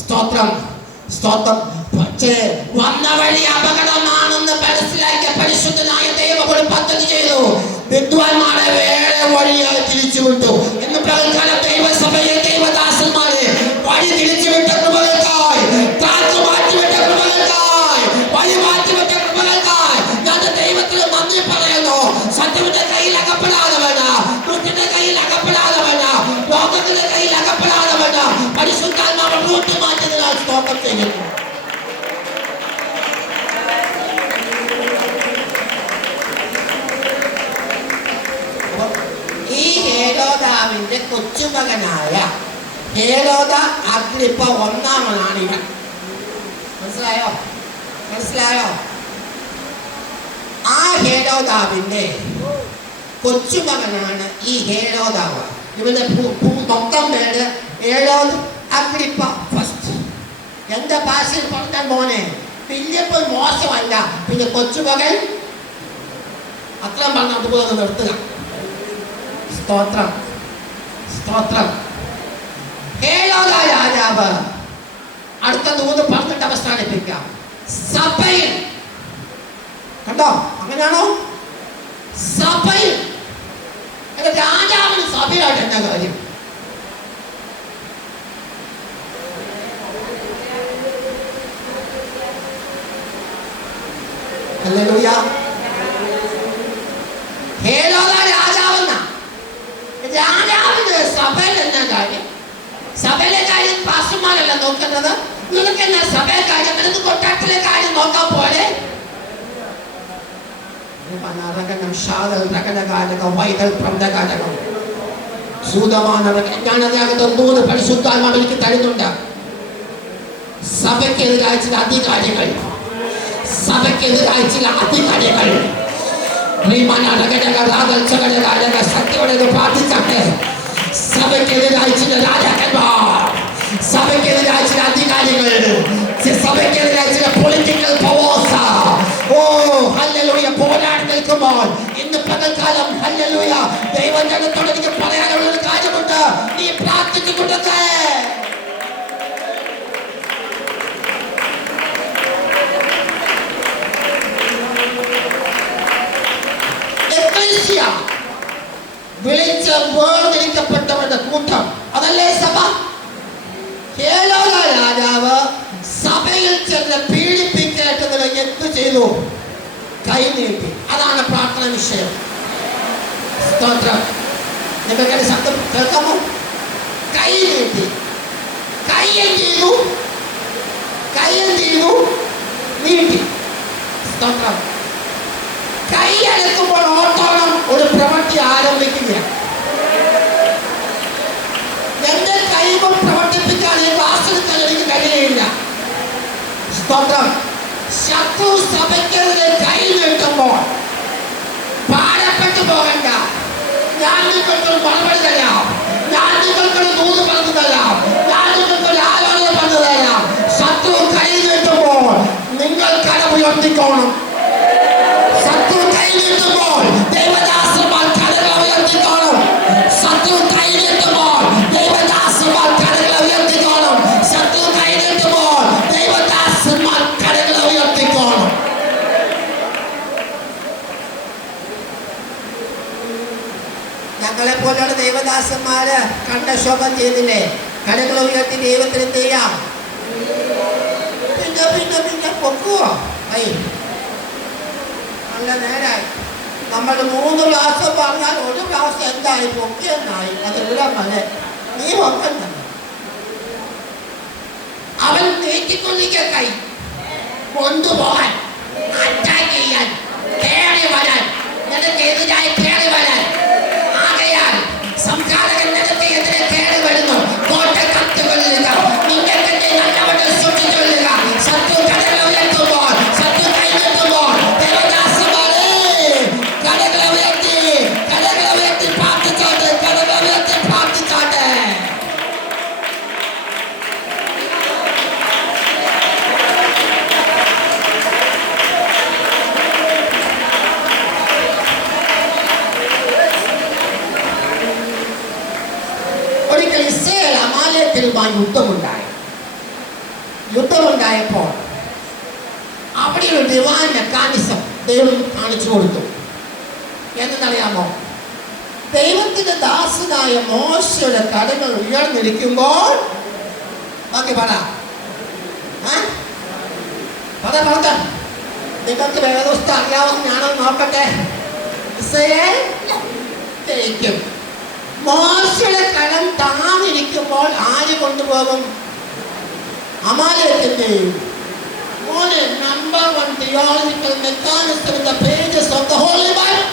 സ്തോത്രം, സ്തോത്രം. പക്ഷേ വന്ന വഴി അപകടമാണെന്ന് മനസ്സിലാക്കിയ പരിശുദ്ധനായ ദൈവം ഒരു പദ്ധതി ചെയ്തു. വിദ്വാൻമാരെ വേറെ വഴിയായി തിരിച്ചുവിട്ടു. എന്ന് പ്രകാരം ദൈവസഭയെ, ദൈവദാസന്മാരെ വഴി തിരിച്ചുവിട്ട കൃപകൾക്കായി, ട്രാക്ക് മാറ്റിവിട്ട കൃപകൾക്കായി, വഴി മാറ്റിവിട്ട കൃപകൾക്കായി ഞാൻ ദൈവത്തിന് നന്ദി പറയുന്നു. സത്യത്തിന്റെ കയ്യിൽ അകപ്പെടാതെ വേണ്ട, കുട്ടിന്റെ കയ്യിൽ അകപ്പെടാതെ വേണ്ട, ലോകത്തിന്റെ കയ്യിൽ അകപ്പെടാതെ വേണ്ട. പരിശുദ്ധാത്മാവ് റൂട്ട് മാറ്റുന്നതിനാൽ സ്തോത്രം ചെയ്യുന്നു. ഈ ഹേരോദാവിന്റെ കൊച്ചുമകനായ ഹേരോദ അഗ്രിപ്പ ഒന്നാമനാണ് ഇവൻ. മനസ്സിലായോ? മനസ്സിലായോ? ആ ഹേരോദാവിന്റെ കൊച്ചുമകനാണ് ഈ ഹേരോദാവ്. ഇവന്റെ മൊത്തം പേര് ഹേരോദ് അഗ്രിപ്പ ഫസ്റ്റ്. എന്റെ ഭാഷയിൽ പറഞ്ഞാൽ മോനെ വലിയപ്പോൾ മോശമല്ല, പിന്നെ കൊച്ചുമകൻ അത്രയും പറഞ്ഞ അതുപോലെ നിർത്തുക. സ്തോത്രം സ്തോത്രം. ഹേരോദ രാജാവ് അടുത്ത 3 പറഞ്ഞിട്ട് അവസാനിപ്പിക്കാം. സഭയിൽ കണ്ടോ, അങ്ങനെയാണോ? സഭയിൽ രാജാവിന് സഭയായിട്ട് എന്താ കാര്യം? ഹല്ലേലൂയ. ഹേരോദ രാജാവെന്ന രാജാവിന് സഭയിൽ എന്താ കാര്യം? സഭയിലെ കാര്യം പാസ്റ്റർമാരല്ല നോക്കുന്നത്. നിനക്ക് എന്നാ സഭയിലെ കാര്യം? നിനക്ക് കൊട്ടാരത്തിലെ കാര്യം നോക്കാൻ പോലെ. ഞാനതിനകത്ത് 3 പരിശുദ്ധാത്മാവ് എനിക്ക് തരുന്നുണ്ട്. സഭയ്ക്കെതിരായ ചില അധികാരികൾ, സഭയ്ക്കെതിരായ ചില അധികാരികൾ സത്യയോടെ പ്രാർത്ഥിച്ചാട്ടെ. സഭയ്ക്കെതിരായ ചില രാജാക്കന്മാർ, സഭയ്ക്കെതിരായ ചില അധികാരികൾ, സഭയ്ക്കെതിരായ ചില പൊളിറ്റിക്കൽ പവേഴ്സ്, ഓ ഹല്ലേലൂയ, പോരാടി നിൽക്കുമ്പോൾ ഇന്ന് പകൽക്കാലം ഹല്ലേലൂയ ദൈവജനത്തോട് എനിക്ക് പറയാനുള്ള ഒരു കാര്യമുണ്ട്. നീ പ്രാർത്ഥിച്ചുകൊണ്ടൊക്കെ വിളിച്ച് വേർതിരിക്കപ്പെട്ടവരുടെ കൂട്ടം, അതല്ലേ സഭ. ഹേരോദ രാജാവ് സഭയിൽ ചെന്ന് പീഡിപ്പിക്കേണ്ടതിന് എന്ത് ചെയ്തു? കൈ നീട്ടി. അതാണ് പ്രാർത്ഥന വിഷയം. സ്തോത്രം. നിങ്ങൾക്ക് ശബ്ദം കേൾക്കാമോ? കൈ നീട്ടി. കൈ എന്ത് ചെയ്തു? കൈ എന്ത് ചെയ്തു? നീട്ടി. സ്തോത്രം. കൈ അനക്കുമ്പോൾ ഓട്ടോണം ഒരു പ്രവൃത്തി ആരംഭിക്കുകയാണ്. എന്റെ കൈകൾ പ്രവർത്തിപ്പിക്കാൻ ഈ ക്ലാസ്സെടുക്കാൻ എനിക്ക് കഴിയില്ല. സ്തോത്രം. ശത്രു സഭയ്ക്കെതിരെ കൈ നീട്ടുമ്പോൾ ഭാരപ്പെട്ടു പോകണ്ട. ഞാൻ നിങ്ങൾക്കൊരു മറുപടി തരാം. ഞാൻ നിങ്ങൾക്കൊരു ദൂത് പറഞ്ഞു തരാം. ഞാൻ നിങ്ങൾക്കൊരു ആലോചന പറഞ്ഞു തരാം. ശത്രു കൈ നീട്ടുമ്പോൾ നിങ്ങൾ കരമുയർത്തിക്കോണം. ശത്രു കൈ നീട്ടുമ്പോൾ ദൈവദാസന്മാർ കരങ്ങൾ ഉയർത്തിക്കോണം. ശത്രു കൈ നീട്ടുമ്പോൾ ദൈവദാസന്മാർ കരങ്ങൾ ഉയർത്തിക്കോണം. ശത്രു കൈ നീട്ടുമ്പോൾ ദൈവദാസന്മാർ കരങ്ങൾ ഉയർത്തിക്കോണം. ഞങ്ങളെ പോലെയുള്ള ദൈവദാസന്മാര് കണ്ടക്ഷോഭം ചെയ്തില്ലേ? കരങ്ങൾ ഉയർത്തി ദൈവത്തിന് എന്ത് ചെയ്യാം? പിന്നെ പൊക്കുവോ? നല്ല നേരായി. നമ്മൾ 3 പ്രാവശ്യം പറഞ്ഞാൽ 1 പ്രാവശ്യം എന്തായി? പൊക്കിയെന്നായി. അത് ഇവിടെ മനെ നീ പൊക്കണ്ട. അവൻ നീക്കിക്കൊള്ളിക്ക കൈ കൊണ്ടുപോകാൻ, അറ്റാക്ക് ചെയ്യാൻ, കയറി വരാൻ, നിനക്കെതിരായി കയറി വരാൻ. ആകയാൽ സംഘാടകൻ നിനക്കെതിരെ കയറി വരുന്നു. കോട്ട കത്തുകൊള്ളുക. നിങ്ങൾക്ക് നല്ലവണ്ണം സൂക്ഷിച്ചുകൊള്ളുക. ശത്രു കടകൾ ഉയർത്തുമ്പോൾ, ശത്രു കൈ നീട്ടുമ്പോൾ ദേവദാസന്മാരെ കടകളെ ഉയർത്തി പ്രാർത്ഥിച്ചോട്ടെ. കടകളെ ഉയർത്തി പ്രാർത്ഥിച്ചോട്ടെ. ഒരിക്കൽ ഇസ്രായേൽ അമാലേക്കിലുമായി യുദ്ധമുണ്ടായപ്പോൾ അവിടെ ഒരു ഡിവൈൻ മെക്കാനിസം ദൈവം കാണിച്ചു കൊടുത്തു. എന്നറിയാമോ? ദൈവത്തിന്റെ ദാസനായ മോശയുടെ കരങ്ങൾ ഉയർന്നിരിക്കുമ്പോൾ ബാക്കി പറ നിങ്ങൾക്ക് വേദോസ്ത അറിയാവുന്ന ഞാനോ നോക്കട്ടെ. ഇസ്രായേൽ ജയിക്കും. മോശയുടെ കരം താന്നിരിക്കുമ്പോൾ ആര് കൊണ്ടുപോകും? അമാലേക്കിന്റെ മോനെ. Number 1 theological mechanism in the pages of the Holy Bible.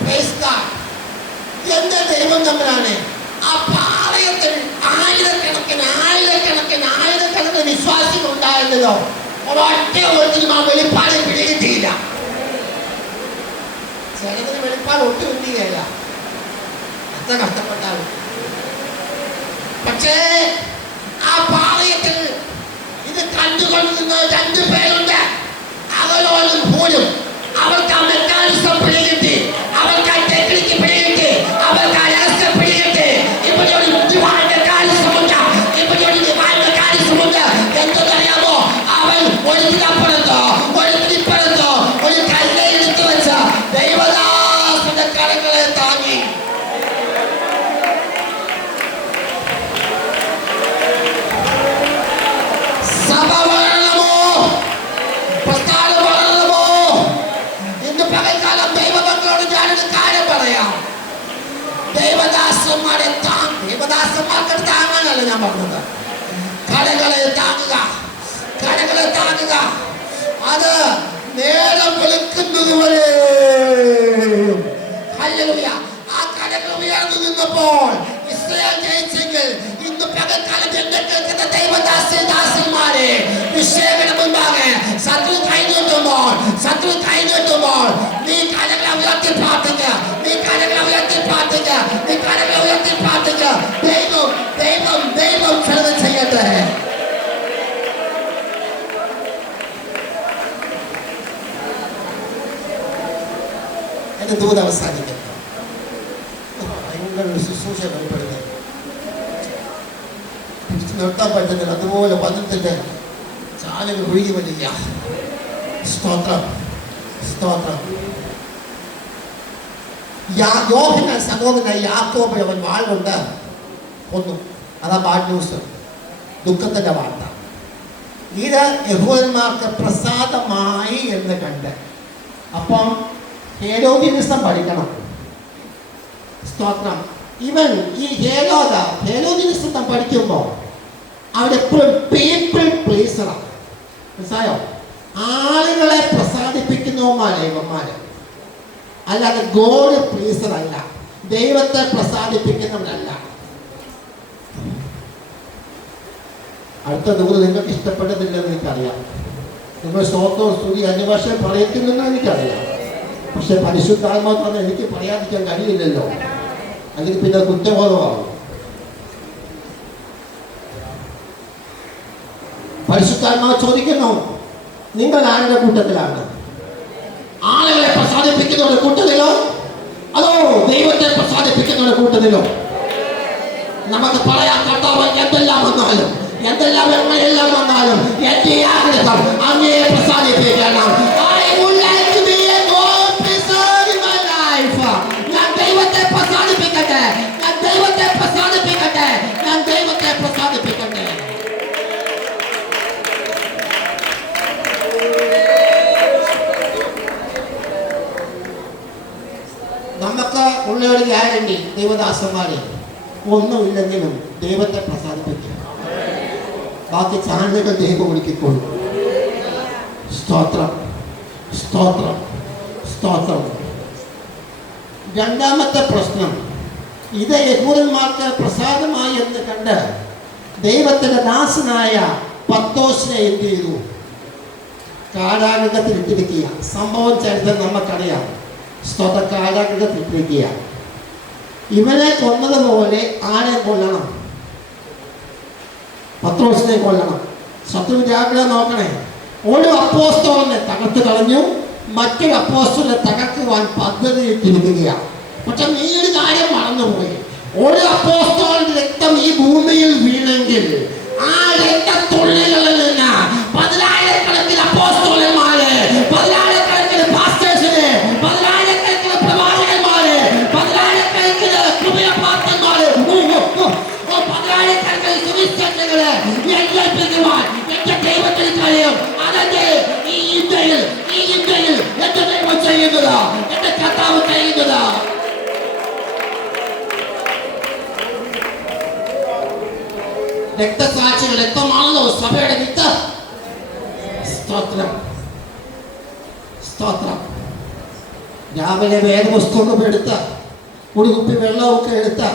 Praise God. എന്റെ ദൈവം തമ്മിലാണ്. ആ പാളയത്തിൽ ആയിരക്കണക്കിന് വിശ്വാസികൾ ഉണ്ടായിരുന്നതോ ഒരൊറ്റ ഒരിക്കലും ആ വെളിപ്പാട് പിടികിട്ടിയില്ല. ചിലതിന് വെളിപ്പാട് ഒട്ടും കിട്ടുകയില്ല. അത്ര കഷ്ടപ്പെട്ടാലും. പക്ഷേ ആ പാളയത്തിൽ കണ്ടുകൊണ്ടിരുന്ന 2 പേരുണ്ട്. അവരോടും പോലും അവർക്ക് ആ മെക്കാനിസം പിടികിട്ടി, അവർക്ക് ആ ടെക്നിക്ക് പിടികിട്ടി, അവർക്ക് ആ രഹസ്യം പിടികിട്ടി. ഇവിടെ ഒരു ഡിവൈൻ മെക്കാനിസമുണ്ട്, ഇവിടെ ഒരു ഡിവൈൻ മെക്കാനിസമുണ്ട്. എന്തെന്നറിയാമോ? അവൻ ഒരുത്തിനപ്പുറത്തോ ഒരുത്തിനിപ്പുറത്തോ ഒരു കല്ലെ എടുത്തു വെച്ച ദൈവദാസന്റെ കരങ്ങളെ താങ്ങി. സഭ വളരണമോ? പ്രസ്ഥാനം വളരണമോ? ഇന്ന് പകൽക്കാലം ദൈവമക്കളോട് ഞാനൊരു കാര്യം പറയാം. ദൈവദാസന്മാർക്ക് താങ്ങാനല്ല ഞാൻ പറഞ്ഞത്. കടകളെ താങ്ങുക, കടകളെ താങ്ങുക. അത് നേരം വെളുക്കുന്നത് വരെ. ഹല്ലേലൂയ. ആ കടകൾ ഉയർന്നു നിന്നപ്പോൾ ഇസ്രായേൽ ജയിച്ചെങ്കിൽ ഇന്ന് പകൽക്കാലം എന്നെ കേൾക്കുന്ന ദൈവദാസന്മാരെ വിഷയങ്ങളുടെ മുൻപാകെ ശത്രു കൈനീട്ടുമ്പോൾ നീ കടകളെ ഉയർത്തി പ്രാർത്ഥിക്കുക, നീ കടകളെ ഉയർത്തി പ്രാർത്ഥിക്കുക, നീ കടകളെ ഉയർത്തി പ്രാർത്ഥിക്കുക. ദൈവം ദൈവം ദൈവം ചിലത് ചെയ്യട്ടെ. എന്റെ ദൂത് അവസാനിക്കുന്നു. ഭയങ്കര ശുശ്രൂഷ വെളിപ്പെടുന്നത് പിടിച്ചു നിർത്താൻ പറ്റുന്നില്ല. അതുപോലെ വചനത്തിന്റെ ചാലുകൾ ഒഴുകി വരിക. സ്തോത്രം, സ്തോത്രം. യോഹന്നാൻ സഹോദരനായ യാക്കോബെ അവൻ വാൾ കൊണ്ട് കൊന്നു. അതാ ബാഡ് ന്യൂസ്, ദുഃഖത്തിന്റെ വാർത്ത. ഇത് യഹൂദന്മാർക്ക് പ്രസാദമായി എന്ന് കണ്ട് അപ്പം ഹേരോദിനിസം പഠിക്കണം. സ്തോത്രം. ഇവൻ ഈ ഹേരോദിനിസം പഠിക്കുമ്പോൾ അവരെപ്പോഴും പീപ്പിൾ പ്ലീസറാണ്. മനസ്സിലായോ? ആളുകളെ പ്രസാദിപ്പിക്കുന്നവന്മാരെ ഇവന്മാര്, അല്ലാതെ ഗോഡ് പ്ലീസർ അല്ല, ദൈവത്തെ പ്രസാദിപ്പിക്കുന്നവരല്ല. അടുത്ത ദൂരം നിങ്ങൾക്ക് ഇഷ്ടപ്പെട്ടതില്ലെന്ന് എനിക്കറിയാം. നിങ്ങൾ സ്തോത്രവും സ്തുതി അന്യഭാഷ പറയത്തില്ലെന്ന് എനിക്കറിയാം. പക്ഷെ പരിശുദ്ധാത്മാവ് പറഞ്ഞാൽ എനിക്ക് പറയാതിരിക്കാൻ കഴിയില്ലല്ലോ, അല്ലെങ്കിൽ പിന്നെ കുറ്റബോധമാകും. പരിശുദ്ധാത്മാവ് ചോദിക്കുന്നു, നിങ്ങൾ ആരുടെ കൂട്ടത്തിലാണ്? ആളുകളെ പ്രസാദിപ്പിക്കുന്നവരുടെ കൂട്ടത്തിലോ അതോ ദൈവത്തെ പ്രസാദിപ്പിക്കുന്നവരുടെ കൂട്ടത്തിലോ? നമുക്ക് പറയാം, കർത്താവ് എന്തെല്ലാം വന്നാലും എങ്ങനെയെല്ലാം വന്നാലും എന്റെ ആഗ്രഹം അങ്ങയെ പ്രസാദിപ്പിക്കണം. ഞാൻ ദൈവത്തെ പ്രസാദിപ്പിക്കട്ടെ, ഞാൻ ദൈവത്തെ പ്രസാദിപ്പിക്കട്ടെ, ഞാൻ ദൈവത്തെ പ്രസാദിപ്പിക്കട്ടെ. നമുക്ക് ഉള്ള ഒരു ഗ്യാരണ്ടി ദൈവദാസന്മാരെ, ഒന്നുമില്ലെങ്കിലും ദൈവത്തെ പ്രസാദിപ്പിക്കും. ബാക്കി ചാനലുകൾ ദൈവം ഒരുക്കിക്കൊള്ളും. സ്തോത്രം, സ്തോത്രം, സ്തോത്രം. രണ്ടാമത്തെ പ്രശ്നം, ഇത് യഹൂദന്മാർക്ക് പ്രസാദമായി എന്ന് കണ്ട് ദൈവത്തിന്റെ ദാസനായ പത്രോസിനെ എന്ത് ചെയ്തു? കാരാഗൃഹത്തിൽ ഇട്ടിരിക്കുക. സംഭവം ചരിത്രം നമുക്കറിയാം. സ്തോത്ര കാരാഗൃഹത്തിൽ ഇട്ടിരിക്കുക. ഇവനെ കൊന്നതുപോലെ ആരെ കൊല്ലണം? പത്രോസിനെ കൊല്ലണം. ശത്രു ജാഗ്രത നോക്കണേ. ഒരു അപ്പോസ്തലനെ തകർത്ത് കളഞ്ഞു, മറ്റൊരു അപ്പോസ്തലനെ തകർക്കുവാൻ പദ്ധതി ഇട്ടിരിക്കുകയാണ്. പക്ഷെ നീ ഒരു കാര്യം മറന്നുപോയി. ഒരു അപ്പോസ്തലന്റെ രക്തം ഈ ഭൂമിയിൽ വീണെങ്കിൽ ആ രക്തത്തുള്ളികളിൽ നിന്ന് 10,000-കണക്കിന് അപ്പോസ്തലന്മാര്, 10,000-കണക്കിന് പാസ്റ്റേഴ്സിന്, 10,000-കണക്കിന് പ്രവാചകന്മാര്, 10,000-കണക്കിന് കൃപയപാത്രന്മാര്, 10,000-കണക്കിന് സുവിശേഷങ്ങളെ ഏൽപ്പിക്കുവാൻ എന്റെ ദൈവത്തിന് കഴിയും. അതെന്റെ ഈ ഇന്ത്യയിൽ എന്റെ ദൈവം ചെയ്യുന്നത്, എന്റെ കർത്താവ് ചെയ്യുന്നത്. രക്തസാക്ഷികൾ രക്തമാണല്ലോ സഭയുടെ വിത്ത്. സ്തോത്രം, സ്തോത്രം. രാവിലെ വേദപുസ്തകം എടുത്ത് ഒരു കുപ്പി വെള്ളമൊക്കെ എടുത്ത്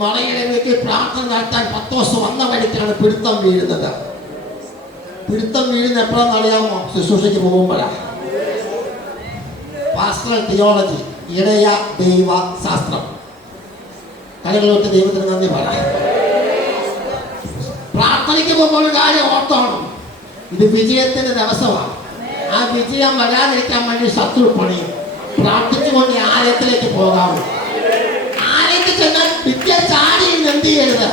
മറയുടെ വീട്ടിൽ പ്രാർത്ഥന നടത്താൻ പത്തോസ് വന്ന വഴിക്കാണ് പിടുത്തം വീഴുന്നത്. പിടുത്തം വീഴുന്ന എപ്പോഴാണെന്ന് അറിയാമോ? ശുശ്രൂഷയ്ക്ക് പോകുമ്പോഴാണ്. പാസ്റ്ററൽ തിയോളജി, ഇടയ ദൈവ ശാസ്ത്രം. കലകളൊക്കെ ദൈവത്തിന് നന്ദി പറയാം. പ്രാർത്ഥനയ്ക്ക് പോകുമ്പോൾ ഒരു കാര്യം ഓർത്തോണം, ഇത് വിജയത്തിന്റെ ദിവസമാണ്. ആ വിജയം വരാതിരിക്കാൻ വേണ്ടി ശത്രു പണിയും. പ്രാർത്ഥിച്ചുകൊണ്ട് ആലയത്തിലേക്ക് പോകാവൂ. ആലയത്തിൽ ചെന്നാൽ വിദ്യ ചാടി എന്ത് ചെയ്യരുത്.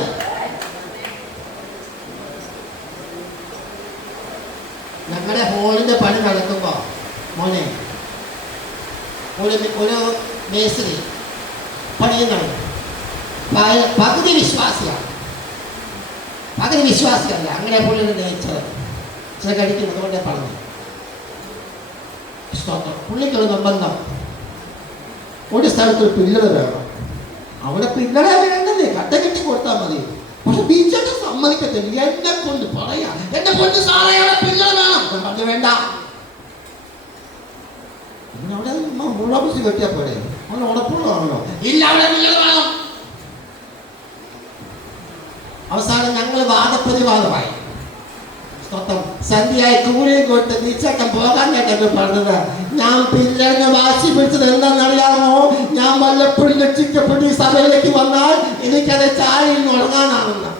ഞങ്ങളുടെ ഹോളിന്റെ പണി നടക്കുമ്പോ മോനെ ഒരു മേസ്ത്രി പണിയുന്നുണ്ട്. പകുതി വിശ്വാസിയാണ്, പകുതി വിശ്വാസിയല്ല. അങ്ങനെ പുള്ളിയുടെ നേച്ചർ ചില കടിക്കും. അതുകൊണ്ടേ പറഞ്ഞു പുള്ളിക്കൊരു നിർബന്ധം, ഒരു സ്ഥലത്തൊരു പില്ലർ വേണം. അവിടെ പില്ലറെ വേണ്ടതേ കട്ട കെട്ടി കൊടുത്താൽ മതി. പക്ഷെ ബീച്ചൊക്കെ സമ്മതിക്കത്തില്ല. എന്നെ കൊണ്ട് പറയാ, എന്റെ കൊണ്ട് സാറേ പില്ലർ വേണം. പറഞ്ഞു വേണ്ട, അവിടെ മുളകുസി കെട്ടിയാ പോരെ, അവിടെ ഉറപ്പുള്ളതാണല്ലോ. ഇല്ല, അവിടെ പില്ലർ വേണം. അവസാനം ഞങ്ങൾ വാദപ്രതിവാദമായി. സന്ധ്യയായി കൂലിയും കൊണ്ട് നീച്ചേട്ടൻ പോകാൻ കേട്ടോ പറഞ്ഞത്. ഞാൻ പിള്ളേരെ വാശി പിടിച്ചത് എന്താണെന്നറിയാമോ? ഞാൻ വല്ലപ്പോഴും രക്ഷിക്കപ്പെട്ട് ഈ സഭയിലേക്ക് വന്നാൽ എനിക്കത് ചായയിൽ ഉറങ്ങാനാണെന്ന്.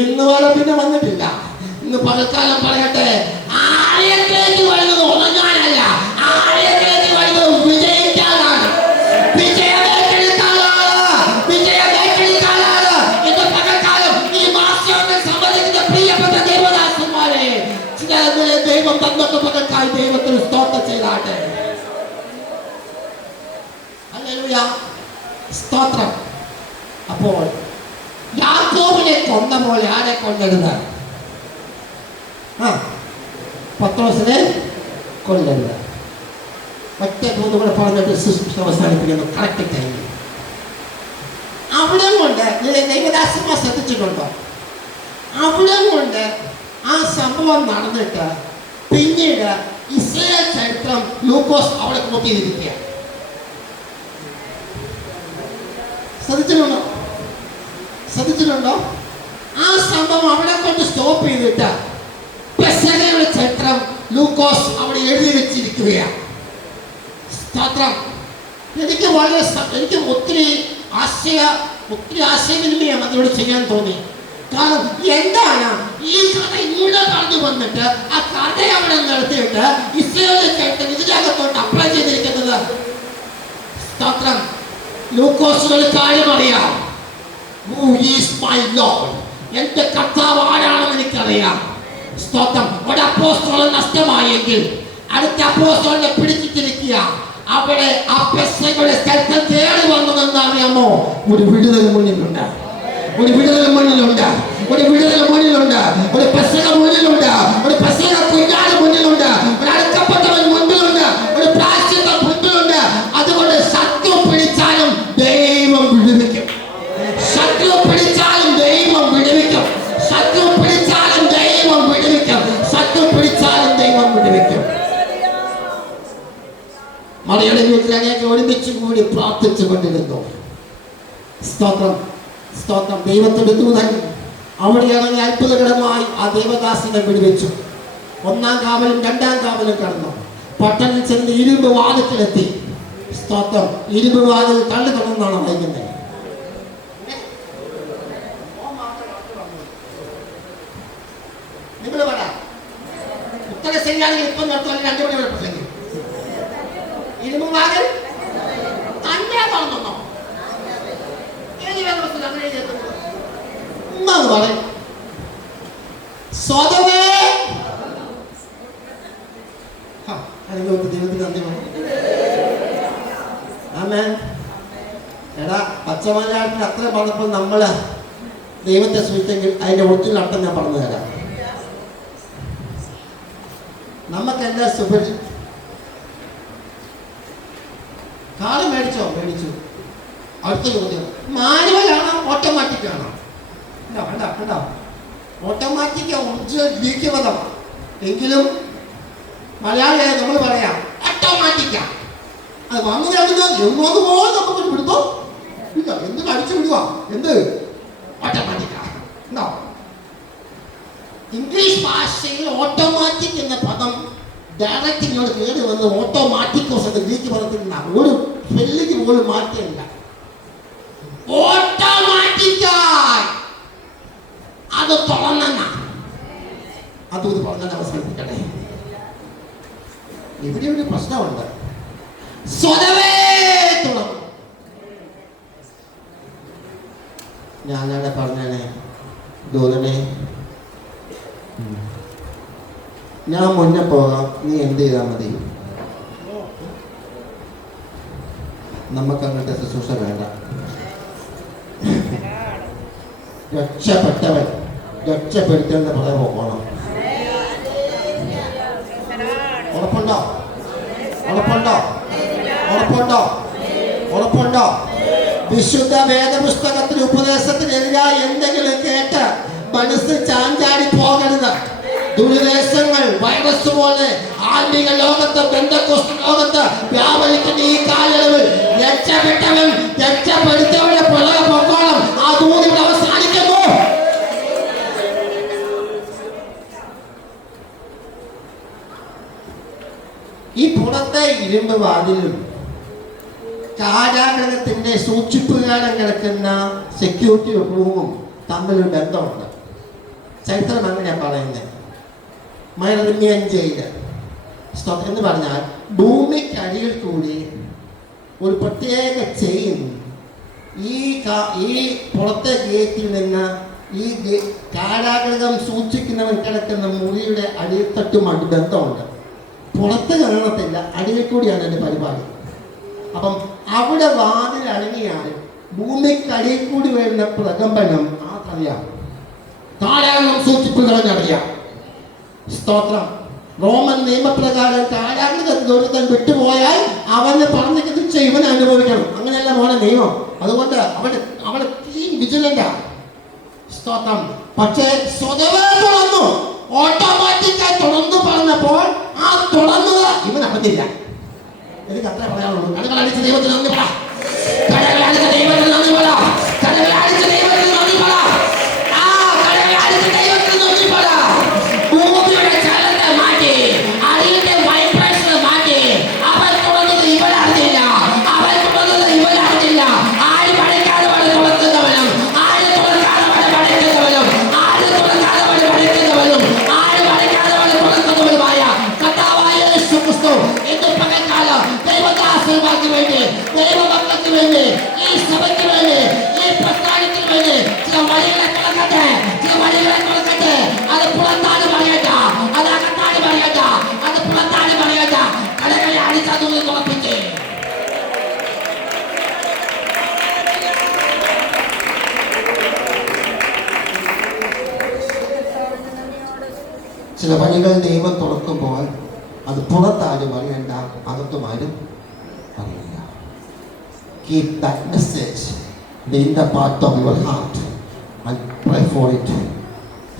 ഇന്ന് പോലെ പിന്നെ വന്നിട്ടില്ല. ഇന്ന് പകൽക്കാലം പറയട്ടെ, ആലയത്തിലേക്ക് വരുന്നത് ഉറങ്ങാനല്ല, ആലയത്തിലേക്ക് വരുന്നത് വിജയിക്കാനാണ്. ദൈവം തന്നൊക്കെ പകർക്കായി ദൈവത്തിന് സ്തോത്രം ചെയ്താട്ടെ. ഹല്ലേലൂയ, സ്തോത്രം. അപ്പോൾ യാക്കോബിനെ കൊന്ന പോലെ ആരെ കൊല്ലരുത്? പത്രോസിനെ കൊല്ലരുത്. ഒറ്റ കൂടെ പറഞ്ഞിട്ട് ശുശ്രൂഷ അവസാനിപ്പിക്കുന്നു. Correct time. അവിടെ കൊണ്ട് ദൈവദാസന്മാർ ശ്രദ്ധിച്ചിട്ടുണ്ടോ? അവിടെ കൊണ്ട് ആ സംഭവം നടന്നിട്ട് പിന്നീട് ഇസ്രായേൽ ചരിത്രം ലൂക്കോസ് അവിടെ കൂട്ടിയിരിക്കുക. ശ്രദ്ധിച്ചിട്ടുണ്ടോ? ശ്രദ്ധിച്ചിട്ടുണ്ടോ? ആ സംഭവം അവിടെ കൊണ്ട് സ്റ്റോപ്പ് ചെയ്തിട്ട് പെസഹയുടെ ചരിത്രം ലൂക്കോസ് അവിടെ എഴുതി വെച്ചിരിക്കുകയാണ്. സ്തോത്രം. എനിക്ക് ഒത്തിരി ആശയവിനിമയം അതിനോട് ചെയ്യാൻ തോന്നി. കാരണം എന്താണ് ഈ കഥ ഇവിടെ പറഞ്ഞു വന്നിട്ട് ആ കഥ അവിടെ നടത്തിയിട്ട് ഇസ്രായേലിലെ ചരിത്രം ഇതിനകത്തോട്ട് അപ്ലൈ ചെയ്തിരിക്കുന്നത്? സ്തോത്രം. ലൂക്കോസിന് ഒരു കാര്യം അറിയാം. Who is my Lord? എന്റെ കർത്താവ് ആരാണെന്ന് എനിക്കറിയാം. സ്തോത്രം. ഒരു അപ്പോസ്തലൻ നഷ്ടമായെങ്കിൽ അടുത്ത അപ്പോസ്തലനെ പിടിച്ചിട്ടിരിക്കുക. അവിടെ ആ പെസഹയുടെ സ്ഥലത്ത് തേടി വന്നതെന്ന് അറിയാമോ? ഒരു വിടുതൽ മുന്നിലുണ്ട്, ഒരു വിടുതൽ മുന്നിലുണ്ട്, ഒരു വിടുതൽ മുന്നിലുണ്ട്, ഒരു പെസഹ മുന്നിലുണ്ട്, ഒരു പെസഹ കുഞ്ഞാട് മുന്നിലുണ്ട്, ഒരു അടുക്കപ്പെട്ടവൻ മുൻപിലുണ്ട്, ഒരു പ്രായശ്ചിത്തം മുൻപിലുണ്ട്. അതുകൊണ്ട് ശത്രു പിടിച്ചാലും ദൈവം വിടുവിക്കും. ശത്രു പിടിച്ചാലും ദൈവം വിടുവിക്കും. ശത്രു പിടിച്ചാലും ദൈവം വിടുവിക്കും. ശത്രു പിടിച്ചാലും ദൈവം വിടുവിക്കും. മറിയുടെ വീട്ടിൽ അങ്ങേക്ക് ഒരുമിച്ച് കൂടി പ്രാർത്ഥിച്ചു കൊണ്ടിരുന്നു. സ്തോത്രം, സ്തോത്രം. ദൈവത്തിന്റെ ദൂതൻ അവിടെ ഇറങ്ങി അത്ഭുതകരമായി ആ ദേവദാസിനെ വിടുവിച്ചു. ഒന്നാം കാവലും രണ്ടാം കാവലും കടന്നു. പട്ടണത്തിൽ ചെന്ന് ഇരുമ്പ് വാതിൽക്കലെത്തി. സ്തോത്രം. ഇരുമ്പ് വാതിൽ തള്ളി തുറന്നാണ് വായിക്കുന്നത്. നിങ്ങൾ പറ, ഉത്തര ശരിയാണെങ്കിൽ ഇപ്പം നടത്താൻ 2 മണി വരെ പ്രസംഗിക്കും. ഇരുമ്പ് വാതിൽ തന്നെ തുറന്നോ? പറയും സ്വതവേ ദൈവത്തിന് നന്ദിമാണ്. ആമേൻ. എടാ, പച്ചമലയാളത്തിൽ അത്ര പറഞ്ഞപ്പോൾ നമ്മള് ദൈവത്തെ സൂചിച്ചെങ്കിൽ അതിന്റെ ഒറിജിനൽ അർത്ഥം ഞാൻ പറഞ്ഞു തരാം. നമുക്കെന്താ സുഖം? കാറ് മേടിച്ചോ? മേടിച്ചു. അടുത്ത ചോദ്യം, മാനുവലാണോ ഓട്ടോമാറ്റിക് ആണോ? കണ്ടോ, ഓട്ടോമാറ്റിക് ഒറിജിനൽ ഗ്രീക്ക് പദമാണ്. എങ്കിലും മലയാളിയായ നമ്മൾ പറയാം ഓട്ടോമാറ്റിക്കാ. അത് വന്നു കഴിഞ്ഞാൽ എന്നോന്ന് പോലെ നമുക്ക് പിടുത്തോ ഇല്ല. എന്ത് അടിച്ചു വിടുക? എന്ത് ഓട്ടോമാറ്റിക്കാ? ഉണ്ടോ? ഇംഗ്ലീഷ് ഭാഷയിൽ ഓട്ടോമാറ്റിക് എന്ന പദം ഡയറക്റ്റ് ഇങ്ങോട്ട് കയറി വന്ന് ഓട്ടോമാറ്റിക്കോസ് എന്ന ഗ്രീക്ക് പദത്തിൽ നിന്നാണ്. ഒരു സ്പെല്ലിംഗ് പോലും മാറ്റമില്ല. ഓട്ടോമാറ്റിക്കായി അത് തുറന്ന അതും ഇത് പറഞ്ഞാൽ അവസാനിപ്പിക്കട്ടെ. ഇവിടെ ഒരു പ്രശ്നമുണ്ട്. സ്വതവേ തുടങ്ങും. ഞാനവിടെ പറഞ്ഞേ ദൂരനെ, ഞാൻ മുന്നേ പോകാം, നീ എന്ത് ചെയ്താൽ മതി. നമുക്ക് അങ്ങനത്തെ ശുശ്രൂഷ വേണ്ട. രക്ഷപ്പെട്ടവൻ രക്ഷപ്പെടുത്തേണ്ട പറയാൻ പോകണം. ഉറപ്പുണ്ടോ? ഉറപ്പുണ്ടോ? ഉറപ്പുണ്ടോ? ഉറപ്പുണ്ടോ? വിശുദ്ധ വേദപുസ്തകത്തിന് ഉപദേശത്തിനെതിരായി എന്തെങ്കിലും കേട്ട് മനസ്സ് ചാഞ്ചാടി പോകരുത്. ദുരിതങ്ങൾ വൈറസ് പോലെ ആത്മീക ലോകത്ത്, പെന്തക്കോസ്ത് ലോകത്ത് വ്യാപരിക്കുന്ന ഈ കാലയളവിൽ രക്ഷപ്പെട്ടവൻ രക്ഷപ്പെടുത്തവനെ പുറകെ പോകണം. ആ ദൂതികൾ അവസാനിക്കുന്നു. ഈ പുറത്തെ ഇരുമ്പ് വാതിലും കാരാഗ്രഹത്തിന്റെ സൂക്ഷിപ്പുകാരൻ കിടക്കുന്ന സെക്യൂരിറ്റി റൂമും തമ്മിലൊരു ബന്ധമുണ്ട്. ചരിത്രം അങ്ങനെയാ പറയുന്നത്. എന്ന് പറഞ്ഞാൽ ഭൂമിക്കടിയിൽ കൂടി ഒരു പ്രത്യേക ചെയിൻ ഈ പുറത്തെ ഗേറ്റിൽ നിന്ന് ഈ കാരാഗ്രഹം സൂക്ഷിക്കുന്നവൻ കിടക്കുന്ന മുറിയുടെ അടിത്തട്ടുമായിട്ട് ബന്ധമുണ്ട്. പുറത്ത് കാണത്തില്ല, അടിയിൽ കൂടിയാണ് എൻ്റെ പരിപാടി. അപ്പം അവിടെ വാതിൽ അടങ്ങിയാൽ ഭൂമിക്കടിയിൽ കൂടി വരുന്ന പ്രകമ്പനം ആർക്കറിയാം? കാരാഗ്രഹം സൂക്ഷിപ്പുകളറിയാം. സ്തോത്രം. റോമൻ നിയമപ്രകാരം കാരാഗ്രഹത്തിൽ ഒരുത്തൻ വിട്ടുപോയാൽ അവന് പറഞ്ഞിട്ട് ശിക്ഷ ഇവൻ അനുഭവിക്കണം. അങ്ങനെയല്ല മോനെ നിയമം. അതുകൊണ്ട് അവന് വിജിലന്റാ. സ്തോത്രം. പക്ഷേ സ്വതവേ തുറന്നു, ഓട്ടോമാറ്റിക്കായി തുറന്നു പറഞ്ഞപ്പോൾ ആ തുറന്നത് ഇവൻ അറിഞ്ഞില്ല. എനിക്ക് അത്ര പറയാനുള്ളൂ. കടകളടിച്ച ദൈവത്തിന് നന്ദി പറ. കടകളടിച്ച ദൈവത്തിന് നന്ദി പറ. കടകളടിച്ച ദൈവത്തിന് നന്ദി പറ. ആ കടകളടിച്ച ദൈവത്തിന് നന്ദി പറ. ഭൂമിയുടെ ചലനത്തെ മാറ്റി, അടിയുടെ വൈബ്രേഷൻ മാറ്റി. അവൻ തുറന്നത് ഇവൻ അറിഞ്ഞില്ല. അവൻ തുറന്നത് ഇവൻ അറിഞ്ഞില്ല. ആര് പഠിക്കാതെ അവൻ തുറക്കുന്നവനും, ആര് തുറക്കാതെ അവൻ പഠിക്കുന്നവനും, ആര് തുറക്കാതെ അവൻ പഠിക്കുന്നവനും, ആര് പഠിക്കാതെ അവൻ തുറക്കുന്നവനുമായ കർത്താവായ യേശു ക്രിസ്തു ഇന്ന് പകൽക്കാലം ദൈവദാസന്മാർക്ക് വേണ്ടി, ദൈവമക്കൾക്ക് വേണ്ടി, ഈ സഭയ്ക്ക് വേണ്ടി, ഈ പ്രസ്ഥാനത്തിന് വേണ്ടി ചില വഴികളെ തുറക്കട്ടെ. ചില വഴികളെ തുറക്കട്ടെ. അത് പുറത്താണ് പറയട്ട, അത് അകത്താണ് പറയട്ട, അത് പുറത്താണ് പറയട്ട. കടകളെ അടിച്ചതുകൊണ്ട് തുറപ്പിച്ച് ചില വഴികൾ ദൈവം തുറക്കുമ്പോൾ അത് പുറത്താരും അറിയണ്ട, അകത്തുമാരും അറിയില്ല. Keep that message in the part of your heart and pray for it.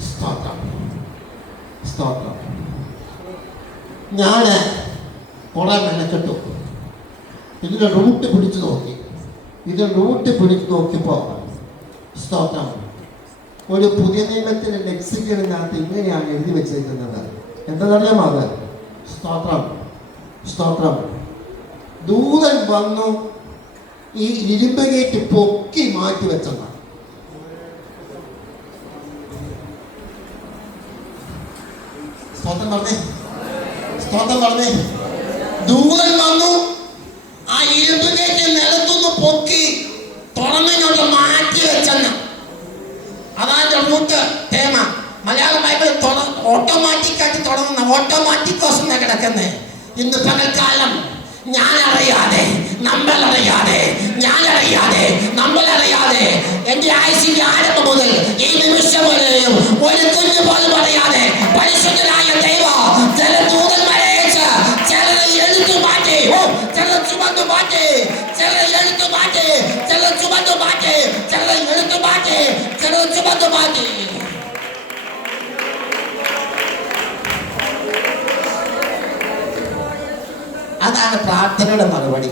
സ്തോത്രം. സ്തോത്രം. ഞാൻ കുറെ മെനക്കെട്ടു. ഇതിൻ്റെ റൂട്ട് പിടിച്ചു നോക്കി. നോക്കിയപ്പോൾ സ്തോത്രം, ഒരു പുതിയ നിയമത്തിൻ്റെ ലെക്സിക്കലിനകത്ത് ഇങ്ങനെയാണ് എഴുതി വെച്ചിരിക്കുന്നത്. എന്താണെന്നറിയാമോ അത്? സ്തോത്രം. സ്തോത്രം. ദൂതൻ വന്നു ഈ ഇരുമ്പ് ഗേറ്റ് പൊക്കി മാറ്റി വെച്ചെന്നാണ്. സ്തോത്രം പറഞ്ഞേ. സ്തോത്രം പറഞ്ഞേ. ദൂതൻ വന്നു ആ ഇരുമ്പ് ഗേറ്റ് നിലത്തുനിന്ന് പൊക്കി തുറന്നിങ്ങോട്ട് മാറ്റി വെച്ചെന്ന്. അതാൻ്റെ റൂട്ട് തേമ. മലയാള ബൈബിൾ ഓട്ടോമാറ്റിക്കായിട്ട് തുടങ്ങുന്ന ഓട്ടോമാറ്റിക് കിടക്കുന്നത്. ഇന്ന് പകൽക്കാലം ഞാനറിയാതെ, നമ്മളറിയാതെ, ഞാനറിയാതെ, നമ്മളറിയാതെ, എൻ്റെ ആയുസിന്റെ ആരംഭം മുതൽ ഈ നിമിഷം വരെയും ഒരു കുഞ്ഞു പോലും അറിയാതെ പരിശുദ്ധനായ ദൈവം ചില ദൂതന്മാരെ അയച്ച് ചിലരെ എഴുത്തു മാറ്റി, ചിലർ ചുമന്നു മാറ്റി, ചിലർ എഴുത്തു മാറ്റി, ചിലർ ചുമന്നു മാറ്റി, ചിലർ എഴുത്തു മാറ്റി, ചിലർ ചുമന്നു മാറ്റി. അതാണ് പ്രാർത്ഥനയുടെ മറുപടി.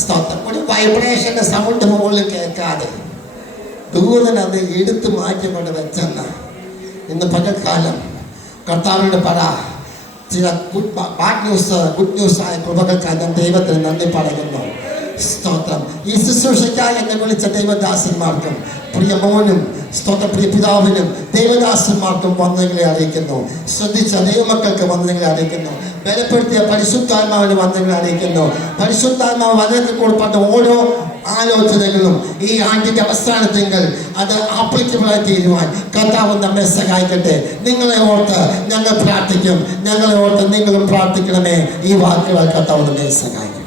സ്തോത്രം. ഒരു വൈബ്രേഷന്റെ സൗണ്ട് മുകളിൽ കേൾക്കാതെ ദൂതൻ അത് എടുത്തു മാറ്റിക്കൊണ്ട് വെച്ചെന്ന ഇന്ന് പകൽക്കാലം കർത്താവിനോട് പറ. ചില ഗുഡ് ന്യൂസായ കൃപകൾക്കാലം ദൈവത്തിന് നന്ദി പറയുന്നു. സ്തോത്രം. ഈ ശുശ്രൂഷയ്ക്കായി എന്നെ വിളിച്ച ദൈവദാസന്മാർക്കും പ്രിയ മോനും സ്തോത്രപ്രിയ പിതാവിനും ദേവദാസന്മാർക്കും വന്ദനങ്ങളെ അറിയിക്കുന്നു. ശ്രദ്ധിച്ച ദൈവമക്കൾക്ക് വന്ദനങ്ങളെ അറിയിക്കുന്നു. ബലപ്പെടുത്തിയ പരിശുദ്ധാത്മാവിന് വന്ദനങ്ങളെ അറിയിക്കുന്നു. പരിശുദ്ധാത്മാവ് വചനത്തിൽ കൊടുപ്പെട്ട ഓരോ ആലോചനകളും ഈ ആണ്ടിന്റെ അവസാനത്തെങ്കിൽ അത് ആപ്ലിക്കബിളായി തീരുവാൻ കർത്താവ് നമ്മെ സഹായിക്കട്ടെ. നിങ്ങളെ ഓർത്ത് ഞങ്ങൾ പ്രാർത്ഥിക്കും. ഞങ്ങളെ ഓർത്ത് നിങ്ങളും പ്രാർത്ഥിക്കണമേ. ഈ വാക്കുകൾ കർത്താവ് നമ്മെ സഹായിക്കും.